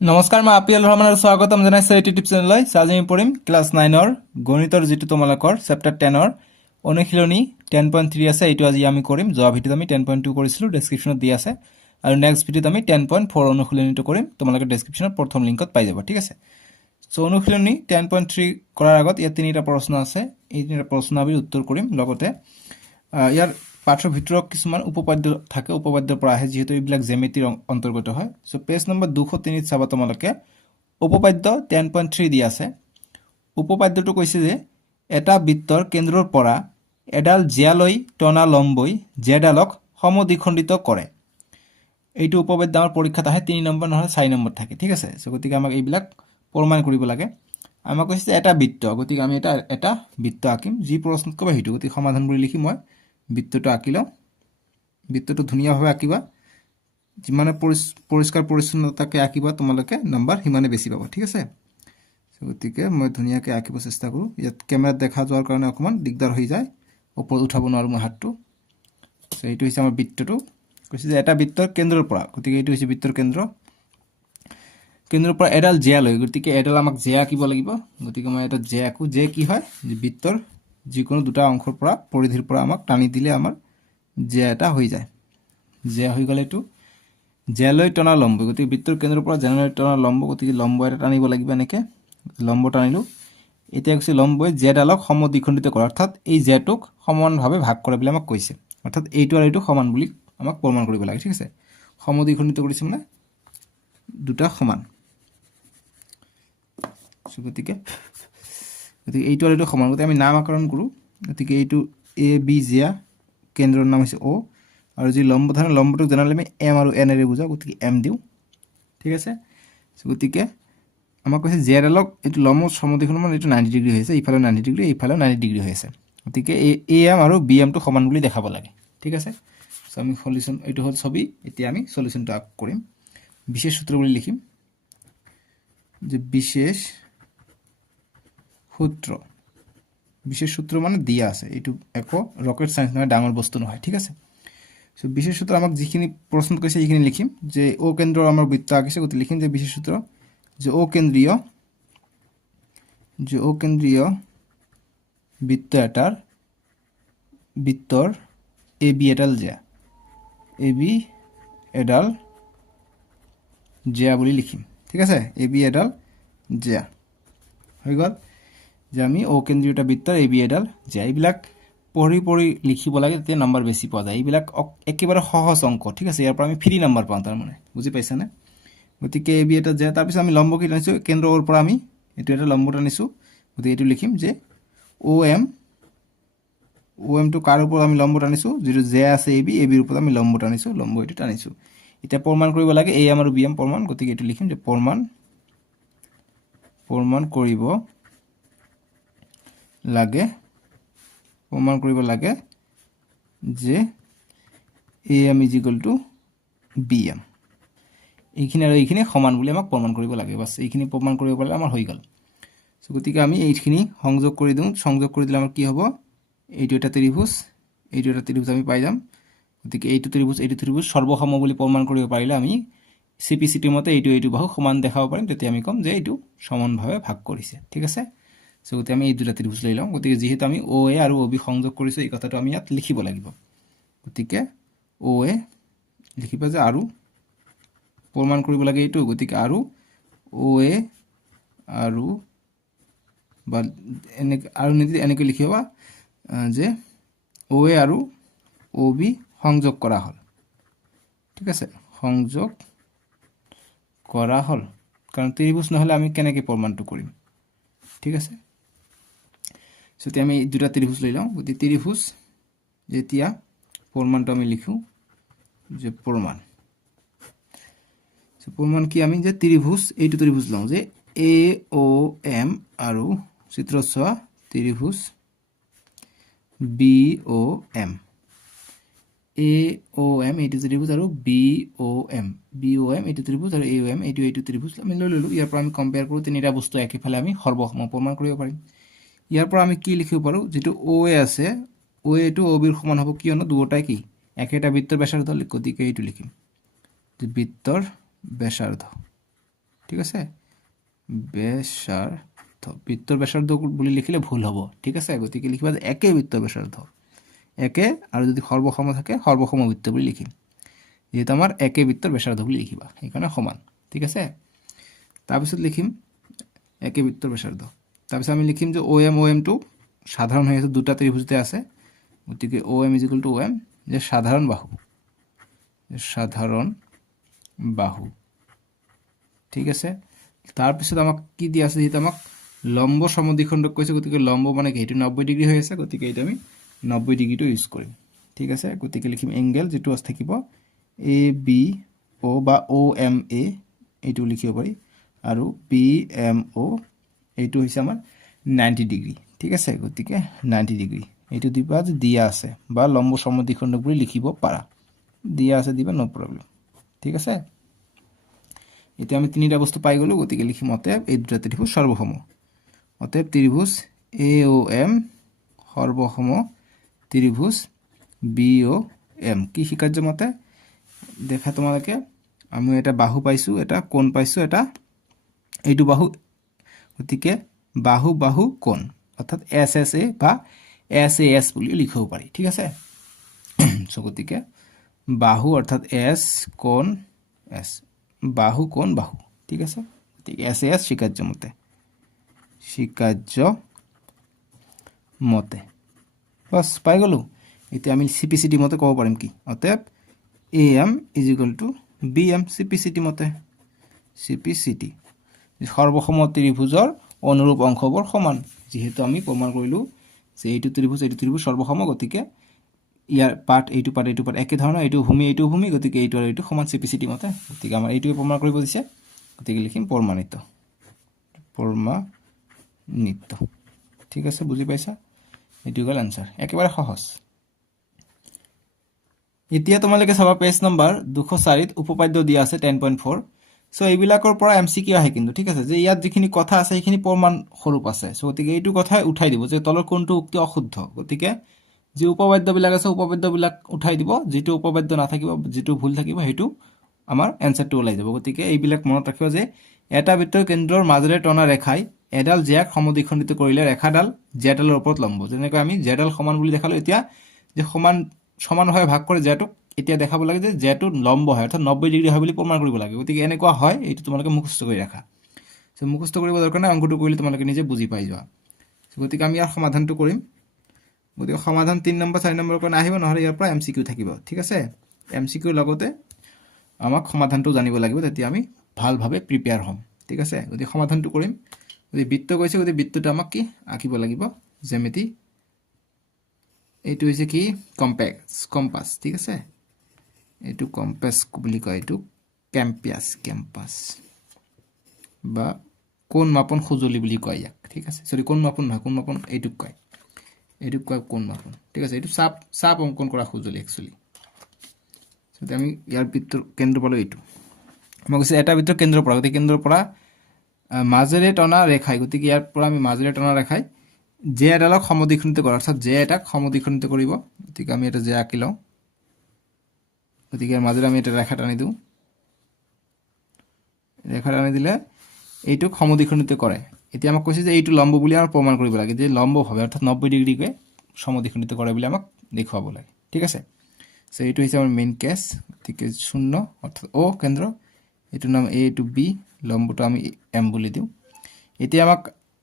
নমস্কাৰ মই আপিল ৰহমানৰ স্বাগতম জনাইছো ইউটিউব চেনেললৈ আজি আমি পঢ়িম ক্লাছ 9ৰ গণিতৰ যেটো তোমালোকৰ চেপ্টাৰ 10ৰ অনুশীলনী 10.3 আছে এইটো আজি আমি কৰিম যোৱা ভিডিওত আমি 10.2 কৰিছিলো ডেসক্ৰিপচনত দি আছে আৰু নেক্সট ভিডিওত আমি 10.4 অনুশীলনীটো কৰিম তোমালোকে ডেসক্ৰিপচনত প্ৰথম লিংকত পাই যাব ঠিক আছে সো অনুশীলনী 10.3 কৰাৰ আগত ইয়াত তিনিটা প্ৰশ্ন আছে এই তিনিটা প্ৰশ্ন আমি উত্তৰ কৰিম লগতে ইয়াৰ পাঠৰ ভিতৰত কিছুমান উপপাদ্য থাকে উপপাদ্যৰ পৰা আহে যেহেতু এইবিলাক জ্যামিতিৰ অন্তৰ্গত হয় সো পেজ নম্বৰ 203 চাবা তোমালোকে উপপাদ্য 10.3 দি আছে উপপাদ্যটো কৈছে যে এটা বৃত্তৰ কেন্দ্ৰৰ পৰা এডাল জিয়ালৈ টনা লম্বই জেডালক সমদ্বিখণ্ডিত কৰে এইটো উপপাদ্য আমাৰ পৰীক্ষাত আহে 3 নম্বৰ নহলে 4 নম্বৰ থাকে ঠিক আছে সো গতিকে আমাক এইবিলাক প্ৰমাণ কৰিব লাগে আমাক কৈছে এটা বৃত্ত গতিকে আমি এটা বৃত্ত আঁকিম যি প্ৰশ্নত কবা হেতু গতিকে সমাধান কৰি লিখি মই বৃত্তটো আঁকি লওঁ বৃত্তটো ধুনীয়াভাৱে আঁকিবা যিমানে পৰিষ্কাৰ পৰিচ্ছন্নতাকে আঁকিবা তোমালোকে নম্বৰ হিমানে বেছি পাবা ঠিক আছে গতিকে মই ধুনীয়াকৈ আঁকিব চেষ্টা কৰোঁ ইয়াত কেমেৰাত দেখা যোৱাৰ কাৰণে অকমান দিগদাৰ হৈ যায় ওপৰত উঠাব নোৱাৰো মই হাতটো এইটো হৈছে আমাৰ বৃত্তটো কৈছে যে এটা বৃত্তৰ কেন্দ্ৰৰ পৰা গতিকে এইটো হৈছে বৃত্তৰ কেন্দ্ৰৰ পৰা এডাল জিয়া লৈ গতিকে এডাল আমাক জিয়া আঁকিব লাগিব গতিকে মই এটা জিয়া আঁকো যে কি হয় যে বৃত্তৰ যিকোনো দুটা অংশৰ পৰা পৰিধিৰ পৰা আমাক টানি দিলে আমাৰ জিয়া এটা হৈ যায় জিয়া হৈ গলে এইটো জেলৈ টনা লম্ব গতিকে বৃত্তৰ কেন্দ্ৰৰ পৰা জেলৈ টনা লম্ব গতিকে লম্ব এটা টানিব লাগিব এনেকে লম্ব টানিলো এতিয়া কৈছে লম্বই জেডালক সমদ্বিখণ্ডিত কৰে অৰ্থাৎ এই জেটোক সমানভাৱে ভাগ কৰে বুলি আমাক কৈছে অৰ্থাৎ এইটো আৰু এইটো সমান বুলি আমাক প্ৰমাণ কৰিব লাগে ঠিক আছে সমদ্বিখণ্ডিত কৰিছে মানে দুটা সমান গতিকে এইটো আৰু এইটো সমান গতিকে আমি নামকৰণ কৰো গতিকে এইটো এ বি জিয়া কেন্দ্ৰৰ নাম হৈছে ও আৰু যি লম্ব থাকে লম্বটোক জানালে আমি এম আৰু এন এৰে বুজাও গতিকে এম দিও ঠিক আছে গতিকে আমাক কৈছে জেডালক এইটো লম্ব সমদ্বিখণ্ড মানে এইটো 90 ডিগ্ৰী হৈছে ইফালে 90 ডিগ্ৰী ইফালে 90 ডিগ্ৰী হৈছে গতিকে এ এম আৰু বি এম টো সমান বুলি দেখাব লাগে ঠিক আছে সো আমি সলিউশন এইটো হল ছবি এতিয়া আমি সলিউশনটো আক কৰিম বিশেষ সূত্ৰ বুলি লিখিম যে বিশেষ সূত্ৰ মানে দিয়া আছে এইটো একো ৰকেট সায়েন্স নহয় ডাঙৰ বস্তু নহয় ঠিক আছে সো বিশেষ সূত্ৰ আমাক যিখিনি প্ৰশ্ন কৈছে এইখিনি লিখিম যে ও কেন্দ্ৰৰ আমাৰ বৃত্ত আঁকিছে গতি লিখিম যে বিশেষ সূত্ৰ যে ও কেন্দ্ৰীয় বৃত্তৰ এ বি এডাল জিয়া বুলি লিখিম ঠিক আছে এ বি এডাল জিয়া হৈ গল যে আমি ও কেন্দ্ৰীয়টা বৃত্তৰ এ বি এডাল জিয়া এইবিলাক পঢ়ি লিখিব লাগে তেতিয়া নাম্বাৰ বেছি পোৱা যায় এইবিলাক একেবাৰে সহজ অংক ঠিক আছে ইয়াৰ পৰা আমি ফ্ৰী নাম্বাৰ পাওঁ তাৰ মানে বুজি পাইছা না গতিকে এ বি এটা জিয়া তাৰ পিছত আমি লম্ব কি টানিছো কেন্দ্ৰৰ পৰা আমি এটো এটা লম্ব টানিছো গতিকে এটো লিখিম যে ও এম টো কাৰ ওপৰত আমি লম্ব টানিছো যেটো জে আছে এ বিৰ ওপৰত আমি লম্ব টানিছো লম্ব এটো টানিছো এতিয়া প্ৰমাণ কৰিব লাগে এ এম আৰু বি এম প্ৰমাণ গতিকে এটো লিখিম যে প্ৰমাণ কৰিব লাগে যে A M is equal to B M এইখিনি আৰু এইখিনি সমান বুলি আমাক প্ৰমাণ কৰিব লাগে বাস এইখিনি প্ৰমাণ কৰিব পাৰিলে আমাৰ হৈ গল সো গতিকে আমি এইখিনি সংযোগ কৰি দিও সংযোগ কৰি দিলে আমাৰ কি হ'ব এইটো এটা ত্ৰিভুজ আমি পাই যাম গতিকে এইটো ত্ৰিভুজ সৰ্বসম বুলি প্ৰমাণ কৰিব পাৰিলে আমি সিপিসিটিৰ মতে এইটো বাহু সমান দেখাব পাৰিম তেতিয়া আমি কম যে এইটো সমানভাৱে ভাগ কৰিছে ঠিক আছে সো গতি আমি এই দুটা ত্ৰিভুজ লৈ লওঁ গতিকে যেহেতু আমি ও এ আৰু ও বি সংযোগ কৰিছো এই কথাটো আমি ইয়াত লিখিব লাগিব গতিকে ও এ লিখিবা যে আৰু প্ৰমাণ কৰিব লাগে এইটো গতিকে আৰু ও এ আৰু বা এনেকৈ লিখিবা যে ও এ আৰু ও বি সংযোগ কৰা হল ঠিক আছে সংযোগ কৰা হল কাৰণ ত্ৰিভুজ নহলে আমি কেনেকৈ প্ৰমাণটো কৰিম ঠিক আছে সো আমি দুটা ত্ৰিভুজ লৈ লওঁ গতি ত্ৰিভুজ যেতিয়া প্ৰমাণটো আমি লিখো যে প্ৰমাণ কি আমি যে ত্ৰিভুজ এইটো ত্ৰিভুজ লওঁ যে এ ও এম আৰু চিত্ৰ চোৱা ত্ৰিভুজ B O M A O M এইটো ত্ৰিভুজ আৰু বি ও এম এইটো ত্ৰিভুজ আৰু এ ও এম এইটো ত্ৰিভুজ আমি লৈ ললো ইয়াৰ পৰা আমি কম্পেয়াৰ কৰো তিনিটা বস্তু একেফালে আমি সৰ্বসম প্ৰমাণ কৰিব পাৰিম ইয়াৰ পৰা আমি কি লিখিব পাৰো যেটো ও এ আছে ও এ টো ও বিৰ সমান হ'ব কিয়নো দুটাই কি একেটা বৃত্তৰ ব্যাসাৰ্ধ গতিকে এইটো লিখিম যে বৃত্তৰ ব্যাসাৰ্ধ ঠিক আছে ব্যাসার্ধ বৃত্তর ব্যাসার্ধ বুলি লিখিলে ভুল হ'ব ঠিক আছে গতিকে লিখিবা যে একে বৃত্তৰ ব্যাসাৰ্ধ একে আৰু যদি সৰ্বসম থাকে সৰ্বসম বৃত্ত বুলি লিখিম যেহেতু আমাৰ একে বৃত্তৰ ব্যাসাৰ্ধ বুলি লিখিবা সেইকাৰণে সমান ঠিক আছে তাৰপিছত লিখিম একে বৃত্তৰ ব্যাসাৰ্ধ তাৰপিছত আমি লিখিম যে OM টো সাধাৰণ হৈ আছে দুটা ত্ৰিভুজতে আছে গতিকে OM = OM যে সাধাৰণ বাহু ঠিক আছে তাৰপিছত আমাক কি দিয়া আছে যেটা আমাক লম্ব সমদ্বিখণ্ডক কৈছে গতিকে লম্ব মানে কি এটো 90 ডিগ্ৰী হৈ আছে গতিকে এটা আমি 90 ডিগ্ৰীটো ইউজ কৰিম ঠিক আছে গতিকে লিখিম এংগেল যেটো আছে থাকিব ABO বা OMA এইটো লিখিব পাৰি আৰু PMO এইটো হৈছে আমাৰ 90 ডিগ্ৰী ঠিক আছে গতিকে 90 ডিগ্ৰী এইটো দিবা যে দিয়া আছে বা লম্ব সমদ্বিখণ্ডক বুলি লিখিব পাৰা দিয়া আছে দিবা নো প্ৰবলেম ঠিক আছে এতিয়া আমি তিনিটা বস্তু পাই গলো গতিকে লিখিম অতএব এই দুটা ত্ৰিভুজ সৰ্বসম অতএব ত্ৰিভুজ AOM সৰ্বসম ত্ৰিভুজ BOM কি শিকাৰ্য মতে দেখা তোমালোকে আমি এটা বাহু পাইছো এটা কোণ পাইছো এটা এইটো বাহু গতিকে বাহু কোণ অৰ্থাৎ SSA বা SAS বুলি লিখিব পাৰি ঠিক আছে সো গতিকে বাহু অৰ্থাৎ S কোণ S বাহু কোণ বাহু ঠিক আছে গতিকে SAS শিকাৰ্য মতে বাস পাই গলো এতিয়া আমি CPCD মতে ক'ব পাৰিম কি অতএব AM = BM CPCD মতে CPCD সৰ্বসম ত্ৰিভুজৰ অনুৰূপ অংশবোৰ সমান যেহেতু আমি প্ৰমাণ কৰিলো যে এইটো ত্ৰিভুজ সৰ্বসম গতিকে ইয়াৰ পাৰ্ট এইটো পাৰ্ট একে ধৰণৰ এইটো ভূমি গতিকে এইটো আৰু এইটো সমান CPCD মতে গতিকে আমাৰ এইটোৱে প্ৰমাণ কৰিব দিছে গতিকে লিখিম প্ৰমাণিত ঠিক আছে বুজি পাইছা এইটো গল আনসাৰ একেবাৰে সহজ এতিয়া তোমালোকে চাবা পেজ নম্বৰ 204 ত উপপাদ্য দিয়া আছে 10.4 সো এইবিলাকৰ পৰা MCQ আহে কিন্তু ঠিক আছে যে ইয়াত যিখিনি কথা আছে সেইখিনি প্ৰমাণ স্বৰূপ আছে সো গতিকে এইটো কথাই উঠাই দিব যে তলৰ কোনটো উক্তি অশুদ্ধ গতিকে যে উপপাদ্যবিলাক আছে উপপাদ্যবিলাক উঠাই দিব যেটো উপপাদ্য নাথাকিব যেটো ভুল থাকিব হেতু আমাৰ এনসাৰটো ওলাই যাব গতিকে এইবিলাক মনত ৰাখিব যে এটা বৃত্তৰ কেন্দ্ৰৰ মাজেৰে টনা ৰেখাই এডাল জ্যাক সমদ্বিখণ্ডিত কৰিলে ৰেখাডাল জেডালৰ ওপৰত লম্ব যেনেকৈ আমি জেডাল সমান বুলি দেখালো এতিয়া যে সমানভাৱে ভাগ কৰে জেটোক এতিয়া দেখাব লাগে যে জেটো লম্ব হয় অৰ্থাৎ 90 ডিগ্ৰী হয় বুলি প্ৰমাণ কৰিব লাগে গতিকে এনেকুৱা হয় এইটো তোমালোকে মুখস্থ কৰি ৰাখা সো মুখস্থ কৰিব দৰকাৰ নাই অংকটো কৰিলে তোমালোকে নিজে বুজি পাই যোৱা গতিকে আমি ইয়াৰ সমাধানটো কৰিম গতিকে সমাধান 3 নম্বৰ 4 নম্বৰ কোন আহিব নহলে ইয়াৰ পৰা MCQ থাকিব ঠিক আছে MCQ লগতে আমাক সমাধানটো জানিব লাগিব তেতিয়া আমি ভালভাৱে প্ৰিপেয়াৰ হ'ম ঠিক আছে গতিকে সমাধানটো কৰিম যদি বৃত্ত কৈছে গতিকে বৃত্তটো আমাক কি আঁকিব লাগিব জ্যামিতি এইটো হৈছে কি কম্পাস ঠিক আছে এইটো কম্পাস বুলি কয় এইটো কেম্পাস বা কোণ মাপন সঁজুলি বুলি কয় ইয়াক ঠিক আছে সৰি কোণ মাপন নহয় কোণ মাপন এইটো কয় কোণ মাপন ঠিক আছে এইটো চাপ অঙ্কন কৰা সঁজুলি একচুয়ালি সো আমি ইয়াৰ বৃত্তৰ কেন্দ্ৰ পালো এইটো আমাক কৈছে এটা বৃত্তৰ কেন্দ্ৰৰ পৰা গতিকে কেন্দ্ৰৰ পৰা মাজেৰে টনা ৰেখাই গতিকে ইয়াৰ পৰা আমি মাজেৰে টনা ৰেখাই জে এডালক সমদ্বিখণ্ডিত কৰা অৰ্থাৎ জে এটাক সমদ্বিখণ্ডিত কৰিব গতিকে আমি এটা জে আঁকি লওঁ গতিকে মাজেৰে আমি এটা ৰেখা টানি দিওঁ ৰেখা টানি দিলে এইটোক সমদ্বিখণ্ডিত কৰে এতিয়া আমাক কৈছে যে এইটো লম্ব বুলি আমাৰ প্ৰমাণ কৰিব লাগে যে লম্ব ভাৱে অৰ্থাৎ 90 ডিগ্ৰীকে সমদ্বিখণ্ডিত কৰে বুলি আমাক দেখুৱাব লাগে ঠিক আছে সো এইটো হৈছে আমাৰ মেইন কেস গতিকে 0 অৰ্থাৎ O কেন্দ্ৰ এইটো নাম A টু B লম্বটো আমি M বুলি দিওঁ এতিয়া আমাক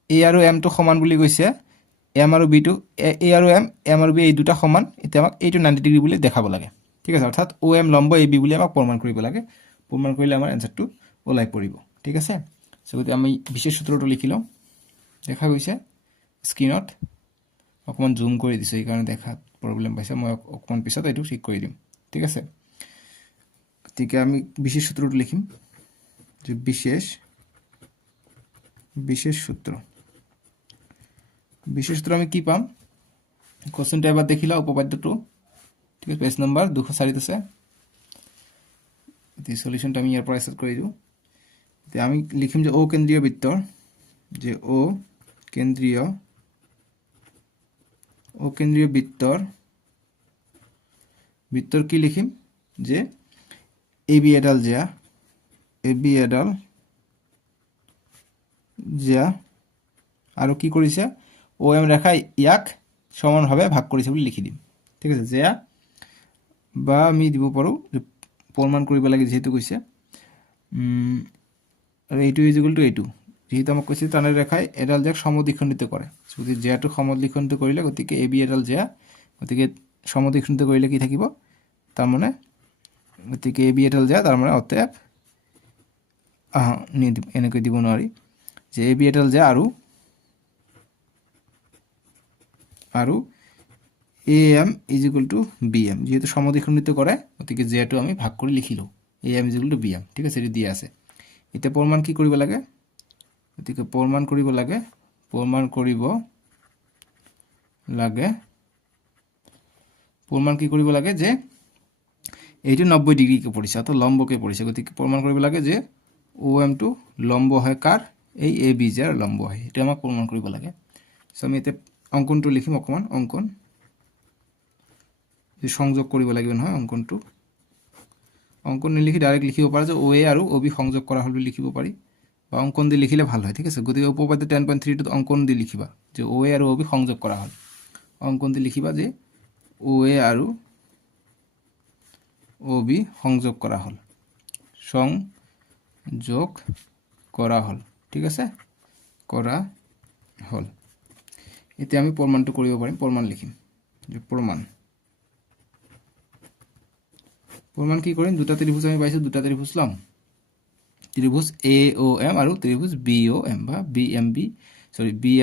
A আৰু M টো সমান বুলি কৈছে M আৰু B টো A আৰু M আৰু B এই দুটা সমান এতিয়া আমাক এইটো 90 ডিগ্ৰী বুলি দেখাব লাগে ঠিক আছে অৰ্থাৎ OM লম্ব AB বুলি আমাক প্ৰমাণ কৰিব লাগে প্ৰমাণ কৰিলে আমাৰ এনসাৰটো ওলাই পৰিব ঠিক আছে সো গতি আমি বিশেষ সূত্ৰটো লিখি লওঁ দেখা গৈছে স্ক্ৰিনত অকমান জুম কৰি দিছো এই কাৰণে দেখাত প্ৰবলেম পাইছে মই অকমান পিছত এইটো ঠিক কৰি দিম ঠিক আছে গতিকে আমি বিশেষ সূত্ৰটো লিখিম যে বিশেষ সূত্ৰ আমি কি পাম কোশ্চেনটা এবাৰ দেখিলা উপপাদ্যটো ঠিক আছে পেজ নম্বৰ 204 আছে এই সলিউশনটা আমি ইয়াৰ পৰা স্টাৰ্ট কৰি দিও এতিয়া আমি লিখিম যে O কেন্দ্ৰীয় বৃত্তৰ কি লিখিম যে AB এডাল জ্যা আৰু কি কৰিছে ও এম ৰেখা ইয়াক সমানভাৱে ভাগ কৰিছে বুলি লিখি দিম ঠিক আছে জ্যা বা আমি দিব পাৰোঁ প্ৰমাণ কৰিব লাগে যেহেতু কৈছে আৰু এইটো ইকুৱেল টু এইটো যেহেতু আমাক কৈছে টানা ৰেখাই এডাল জ্যাক সমদ্বিখণ্ডিত কৰে যদি জ্যাটো সমদ্বিখণ্ডিত কৰিলে গতিকে এ বি এডাল জ্যা গতিকে সমদ্বিখণ্ডিত কৰিলে কি থাকিব তাৰ মানে গতিকে এ বি এডাল জ্যা তাৰ মানে অতএব এনেকৈ দিব নোৱাৰি যে এ বি এডাল জ্যা আৰু A M is equal to B M যেহেতু সমদ্বিখণ্ডিত কৰে গতিকে জ্যাটো আমি ভাগ কৰি লিখিলোঁ A M is equal to B M ঠিক আছে এইটো দিয়া আছে এতিয়া প্ৰমাণ কি কৰিব লাগে গতিকে প্ৰমাণ কৰিব লাগে যে এইটো 90 ডিগ্ৰীকে পৰিছে অৰ্থাৎ লম্বকে পৰিছে গতিকে প্ৰমাণ কৰিব লাগে যে ও এমটো লম্ব হয় কাৰ এই এ বি জ্যাৰ লম্ব হয় এটা আমাক প্ৰমাণ কৰিব লাগে সো আমি এতিয়া অঙ্কনটো লিখিম অকমান অঙ্কন যে সংযোগ কৰিব লাগিব নহয় অঙ্কন নিলিখি ডাইৰেক্ট লিখিব পাৰা যে ও এ আৰু ও বি সংযোগ কৰা হল বুলি লিখিব পাৰি বা অঙ্কন দি লিখিলে ভাল হয় ঠিক আছে গতিকে উপপাদ্য 10.3 ত অঙ্কন দি লিখিবা যে ও এ আৰু ও বি সংযোগ কৰা হল অঙ্কন দি লিখিবা যে ও এ আৰু ও বি সংযোগ কৰা হল ঠিক আছে কৰা হল এতিয়া আমি প্ৰমাণটো কৰিব পাৰিম প্ৰমাণ লিখিম যে প্ৰমাণ কি কৰিম দুটা ত্ৰিভুজ আমি পাইছো দুটা ত্ৰিভুজ লম ত্ৰিভুজ এ ও এম আৰু ত্ৰিভুজ বি ও এম বা B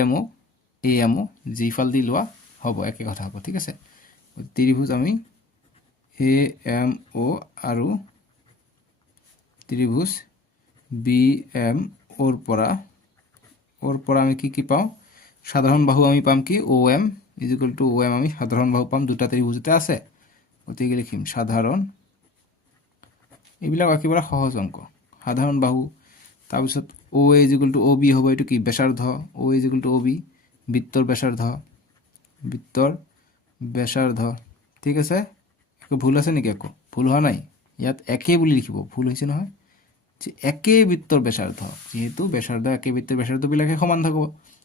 M O A M O যিফাল দি লোৱা হ'ব একে কথা হ'ব ঠিক আছে ত্ৰিভুজ আমি এ এম ও আৰু ত্ৰিভুজ বি এম ওৰ পৰা আমি কি পাওঁ সাধাৰণ বাহু আমি পাম কি O M is equal to O M আমি সাধাৰণ বাহু পাম দুটা ত্ৰিভুজতে আছে গতিকে লিখিম সাধাৰণ এইবিলাক একেবাৰে সহজ অঙ্ক সাধাৰণ বাহু তাৰপিছত O A is equal to O B হ'ব এইটো কি ব্যাসাৰ্ধ O is equal to O B বৃত্তৰ ব্যাসাৰ্ধ ঠিক আছে একো ভুল আছে নেকি একো ভুল হোৱা নাই ইয়াত একে বুলি লিখিব ভুল হৈছে নহয় যে একে বৃত্তৰ ব্যাসাৰ্ধ যেহেতু ব্যাসাৰ্ধ একে বৃত্তৰ ব্যাসাৰ্ধবিলাকে সমান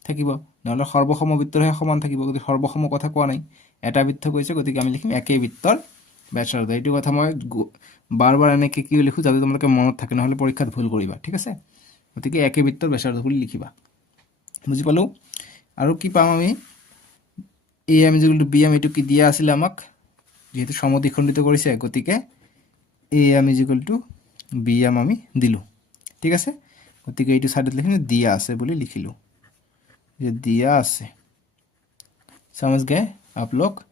থাকিব নহলে সৰ্বসম বৃত্তৰহে সমান থাকিব গতিকে সৰ্বসম কথা কোৱা নাই এটা বৃত্ত কৈছে গতিকে আমি লিখিম একে বৃত্তৰ ব্যাসাৰ্ধ এইটো কথা মই বাৰবাৰ এনেকৈ কি লিখোঁ যাতে তোমালোকে মনত থাকে নহ'লে পৰীক্ষাত ভুল কৰিবা ঠিক আছে গতিকে একে বৃত্তৰ ব্যাসাৰ্ধ বুলি লিখিবা বুজি পালোঁ আৰু কি পাম আমি A M is equal to B M এইটো কি দিয়া আছিলে আমাক যেহেতু সমদ্বিখণ্ডিত কৰিছে গতিকে A M is equal to B M আমি দিলোঁ ঠিক আছে গতিকে এইটো সাইডত লিখিম দিয়া আছে বুলি লিখিলোঁ ये दिया আছে समझ गए आप लोग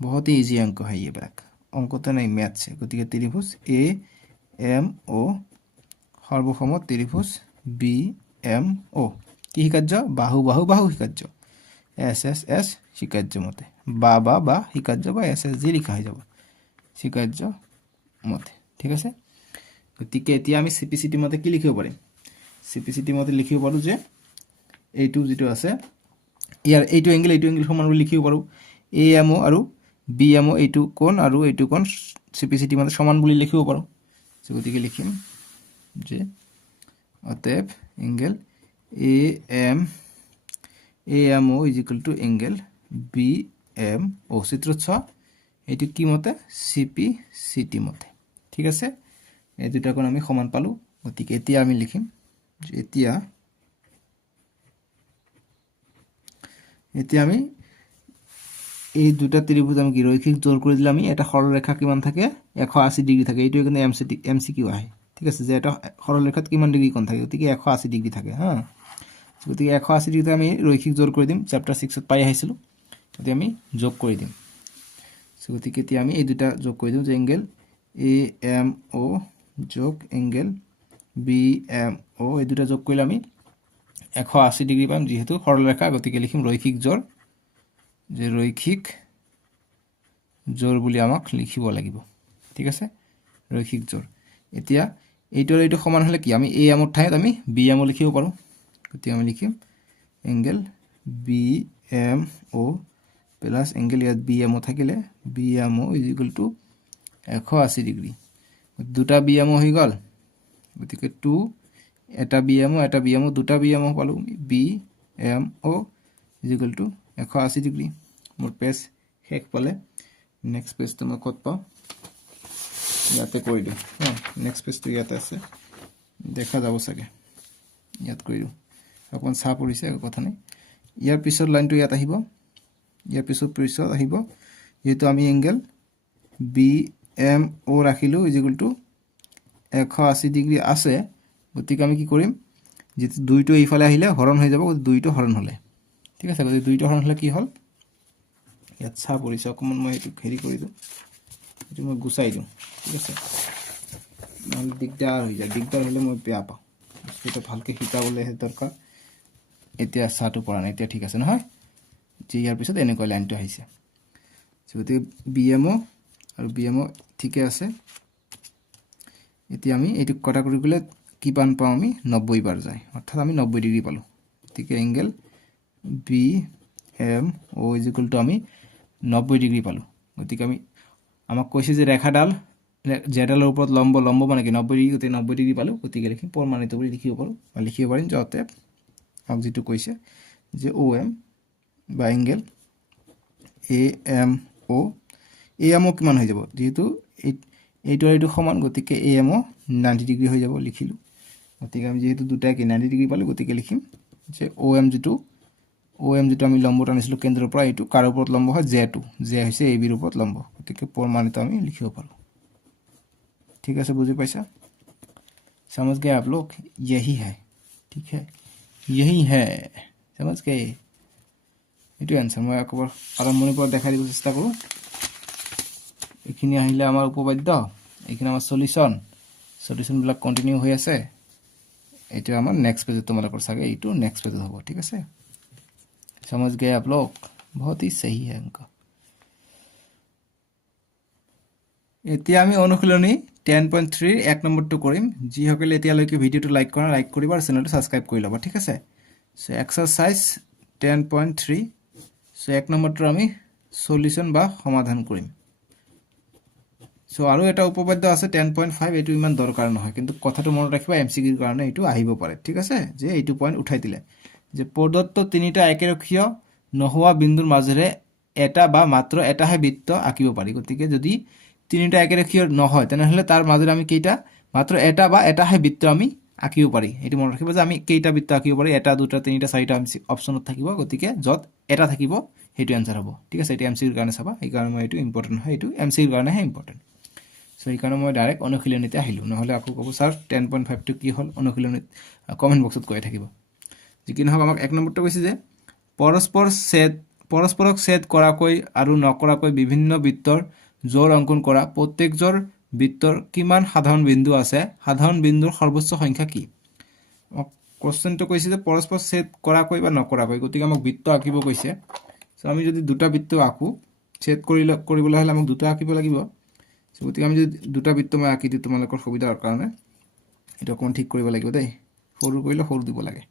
बहुत ही इजी अंक है ये ब्रैक अंक तो नहीं मैथ से गतिके त्रिभुज ए एम ओ সর্বসম त्रिभुज बी एम ओ কি শিকাৰ্য বাহু বাহু বাহু শিকাৰ্য এস এস এস শিকাৰ্য মতে বা বা বা শিকাৰ্য বা এস এস জি লিখা হৈ যাব শিকাৰ্য মতে ঠিক আছে গতিকে এতিয়া আমি সিপিসিটি মতে কি লিখিব পাৰিম সিপিসিটি মতে লিখিব পাৰো যে এইটো যেটো আছে ইয়াৰ এইটো এংগল সমান বুলি লিখিব পাৰো এ এম ও আৰু বি এম ও এইটো কোণ আৰু এইটো কোণ সিপিসিটি মতে সমান বুলি লিখিব পাৰো গতিকে লিখিম যে অতএব angle A M O is equal to angle B M O চিত্ৰত ছ এইটো কি মতে সিপিসিটি মতে ঠিক আছে এই দুটা কোণ আমি সমান পালো গতিকে এতিয়া আমি লিখিম যে এতিয়া আমি এই দুটা ত্রিভুজ আমি কি রৈখিক জোড় করে দিলাম আমি এটা সরলরেখা কিমান থাকে 180 ডিগ্রি থাকে এইটো কিন্তু এমসিকিউ আহে ঠিক আছে যে এটা সরলরেখাত কিমান ডিগ্রি কোণ থাকে গতিকে 180 ডিগ্রি থাকে হ্যাঁ গতিকে 180 ডিগ্রিতে আমি রৈখিক জোড় করে দিম চ্যাপ্টার 6 ত পাই আহিছিল গতি আমি যোগ কৰি দিম গতিকে এতিয়া আমি এই দুটা যোগ কৰি দিম যে এংগল এ এম ও যোগ এংগল বি এম ও এই দুটা যোগ কৰিলে আমি 180 ডিগ্রি পাম যেহেতু সরলরেখা গতিকে লিখিম রৈখিক জোড় যে রৈখিক জোড় বুলি আমাক লিখিব লাগিব ঠিক আছে রৈখিক জোড় এতিয়া এইটো এইটো সমান হলে কি আমি এ এম ৰ ঠাইত আমি বি এম ও লিখিব পাৰো গতিকে আমি লিখিম angle B M O plus angle ইয়াত বি এম ও থাকিলে B M O is equal to 180 degree দুটা বি এম ও হৈ গল গতিকে 2 এটা BMO দুটা BMO পালোঁ BMO ইজিকেল টু 180 ডিগ্ৰী মোৰ পেজ শেষ পালে নেক্সট পেজটো মই ক'ত পাওঁ ইয়াতে কৰি দিওঁ নেক্সট পেজটো ইয়াতে আছে দেখা যাব চাগে ইয়াত কৰি দিওঁ অকণ চাহ পৰিছে একো কথা নাই ইয়াৰ পিছৰ লাইনটো ইয়াত আহিব ইয়াৰ পিছত আহিব যেহেতু আমি এংগেল BMO ৰাখিলোঁ ইজিকেল টু 180 ডিগ্ৰী আছে গতিকে আমি কি কৰিম যেটো দুইটো এইফালে আহিলে হৰণ হৈ যাব দুইটো হৰণ হ'লে ঠিক আছে গতিকে দুইটো হৰণ হ'লে কি হ'ল ইয়াত চাহ পৰিছে অকমান মই এইটো হেৰি কৰি দিওঁ এইটো মই গুচাই দিওঁ ঠিক আছে নহ'লে দিগদাৰ হৈ যায় দিগদাৰ হ'লে মই বেয়া পাওঁ বস্তুটো ভালকৈ শিকাবলৈ দৰকাৰ এতিয়া চাহটো পৰা নাই এতিয়া ঠিক আছে নহয় যে ইয়াৰ পিছত এনেকুৱা লাইনটো আহিছে গতিকে BMO আৰু BMO ঠিকে আছে এতিয়া আমি এইটো কটা কৰি পেলাই কি পান পাওঁ আমি 90 বাৰ যায় অৰ্থাৎ আমি 90 ডিগ্ৰী পালোঁ গতিকে এংগেল BMO ইজিকেল টু আমি 90 ডিগ্ৰী পালোঁ গতিকে আমি আমাক কৈছে যে ৰেখাডাল জেডালৰ ওপৰত লম্ব মানে কি 90 ডিগ্ৰী গতিকে 90 ডিগ্ৰী পালোঁ গতিকে লিখিম প্ৰমাণিত বুলি লিখিব পাৰোঁ বা লিখিব পাৰিম যাতে আমাক যিটো কৈছে যে OM বা এংগেল AMO কিমান হৈ যাব যেহেতু এইটো আৰু এইটো সমান গতিকে AMO 90 ডিগ্ৰী হৈ যাব লিখিলোঁ গতিকে আমি যেহেতু দুটাই 90 ডিগ্ৰী পালোঁ গতিকে লিখিম যে OM যিটো আমি লম্বত আনিছিলোঁ কেন্দ্ৰৰ পৰা এইটো কাৰ ওপৰত লম্ব হয় J2 J হৈছে AB ৰ ওপৰত লম্ব গতিকে প্ৰমাণিত আমি লিখিব পাৰোঁ ঠিক আছে বুজি পাইছা समझ गए आप लोग यही है ठीक है यही है समझ गए এইটো आंसर মই একবাৰ আৰম্ভণিৰ পৰা দেখাই দিব চেষ্টা কৰোঁ এইখিনি আহিলে আমাৰ উপপাদ্য এইখিনি আমাৰ সলিউশন বিলাক কন্টিনিউ হৈ আছে এটা আমাৰ নেক্সট পেজত তোমালোকৰ চাগে এইটো নেক্সট পেজত হ'ব ঠিক আছে समझ गए आप लोग बहुत ही सही है इनका এতিয়া আমি অনুশীলনী 10.3 এক নম্বৰটো কৰিম যি সকলে এতিয়ালৈকে ভিডিওটো লাইক কৰিবা আৰু চেনেলটো সাবস্ক্ৰাইব কৰি ল'বা ঠিক আছে সো এক্সাৰসাইজ 10.3 সো এক নম্বৰটো আমি সলিউশন বা সমাধান কৰিম সো আৰু এটা উপপাদ্য আছে 10.5 এটো ইমান দৰকাৰ নহয় কিন্তু কথাটো মনত ৰাখিবা এমসিকিউৰ কাৰণে এটো আহিব পাৰে ঠিক আছে যে এইটো পইণ্ট উঠাই দিলে যে প্ৰদত্ত তিনিটা একৰেখীয় নহোৱা বিন্দুৰ মাজেৰে এটা বা মাত্ৰ এটাহে বৃত্ত আঁকিব পাৰি গতিকে যদি তিনিটা একৰেখীয় নহয় তেনেহলে তাৰ মাজেৰে আমি কেইটা মাত্ৰ এটা বা এটাহে বৃত্ত আমি আঁকিব পাৰি এটো মনত ৰাখিবা যে আমি কেইটা বৃত্ত আঁকিব পাৰি এটা দুটা তিনিটা চাৰিটা অপচনত থাকিব গতিকে যত এটা থাকিব হেতু आंसर হ'ব ঠিক আছে এটা এমসিকিউৰ কাৰণে চাবা এই কাৰণে মই এটো ইম্পৰ্টেন্ট হয় এটো এমসিকিউৰ কাৰণে হে ইম্পৰ্টেন্ট সো এই কাৰণে মই ডাইৰেক্ট অনুশীলনীতে আহিলো নহলে আকৌ কব স্যাৰ 10.5 টো কি হল অনুশীলনীত কমেন্ট বক্সত কৈ থাকিব যিকি নহক আমাক এক নম্বৰটো কৈছে যে পৰস্পৰক ছেদ কৰাকৈ আৰু নকৰাকৈ বিভিন্ন বৃত্তৰ জোৰ অঙ্কন কৰা প্ৰত্যেকজোৰ বৃত্তৰ কিমান সাধাৰণ বিন্দু আছে সাধাৰণ বিন্দুৰ সৰ্বোচ্চ সংখ্যা কি কোশ্চেনটো কৈছে যে পৰস্পৰ ছেদ কৰাকৈ বা নকৰাকৈ গতিকে আমাক বৃত্ত আঁকিব কৈছে সো আমি যদি দুটা বৃত্ত আঁকো ছেদ কৰিবলৈ হলে আমাক দুটা আঁকিব লাগিব সো গতিকে আমি যদি দুটা বৃত্ত মই আঁকি দিওঁ তোমালোকৰ সুবিধাৰ কাৰণে এটা অকণ ঠিক কৰিব লাগিব দেই সৰু কৰিলে সৰু দিব লাগে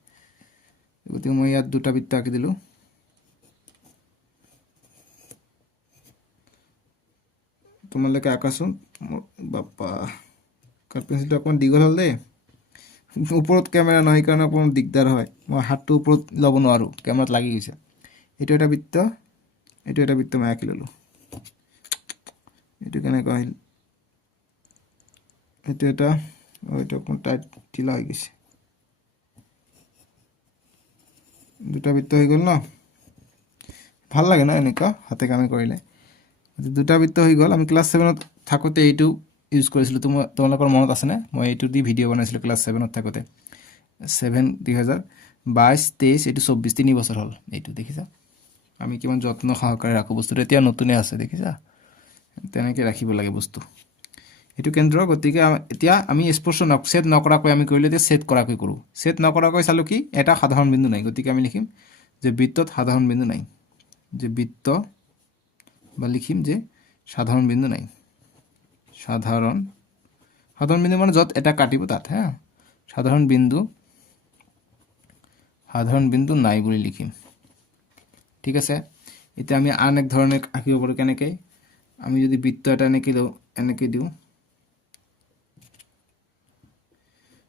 গতিকে মই ইয়াত দুটা বৃত্ত আঁকি দিলোঁ তোমালোকে আকাশন বাপা কাট পেন্সিলটো অকণ দীঘল হ'ল দেই ওপৰত ক্যামেৰা নহয় কাৰণে অকণ দিগদাৰ হয় মই হাতটো ওপৰত ল'ব নোৱাৰো ক্যামেৰাত লাগি গৈছে এইটো এটা বৃত্ত মই আঁকি ললো এইটো কেনেকৈ আহিল এইটো অকণ টাইট ঢিলা হৈ গৈছে দুটা বৃত্ত হৈ গ'ল ন ভাল লাগে না এনেকা হাতে কামে কৰিলে দুটা বৃত্ত হৈ গ'ল আমি ক্লাস 7 ত থাকোতে এইটো ইউজ কৰিছিলো তোমালোকৰ মনত আছে না মই এইটো দি ভিডিও বনাইছিলো ক্লাস 7 ত থাকোতে 7 2022 23 এইটো 24 3 বছৰ হ'ল এইটো দেখিছা আমি কিমান যত্ন সহকাৰে ৰাখো বস্তুটো এতিয়া নতুনে আছে দেখিছা তেনেকৈ ৰাখিব লাগে বস্তু এইটো কেন্দ্ৰ গতিকে এতিয়া আমি স্পৰ্শ ছেদ নকৰাকৈ আমি কৰিলে যে ছেদ কৰাকৈ কৰো ছেদ নকৰাকৈ চালো কি এটা সাধাৰণ বিন্দু নাই গতিকে আমি লিখিম যে বৃত্তত সাধাৰণ বিন্দু নাই যে বৃত্ত বা লিখিম যে সাধারণ বিন্দু নাই সাধারণ বিন্দু মানে যত এটা কাটিব তাত হ্যাঁ সাধারণ বিন্দু নাই বুলি লিখিম ঠিক আছে এটা আমি আন এক ধৰণে আঁকিব পাৰো কেনেকৈ আমি যদি বৃত্ত এটা এনেকৈ দিও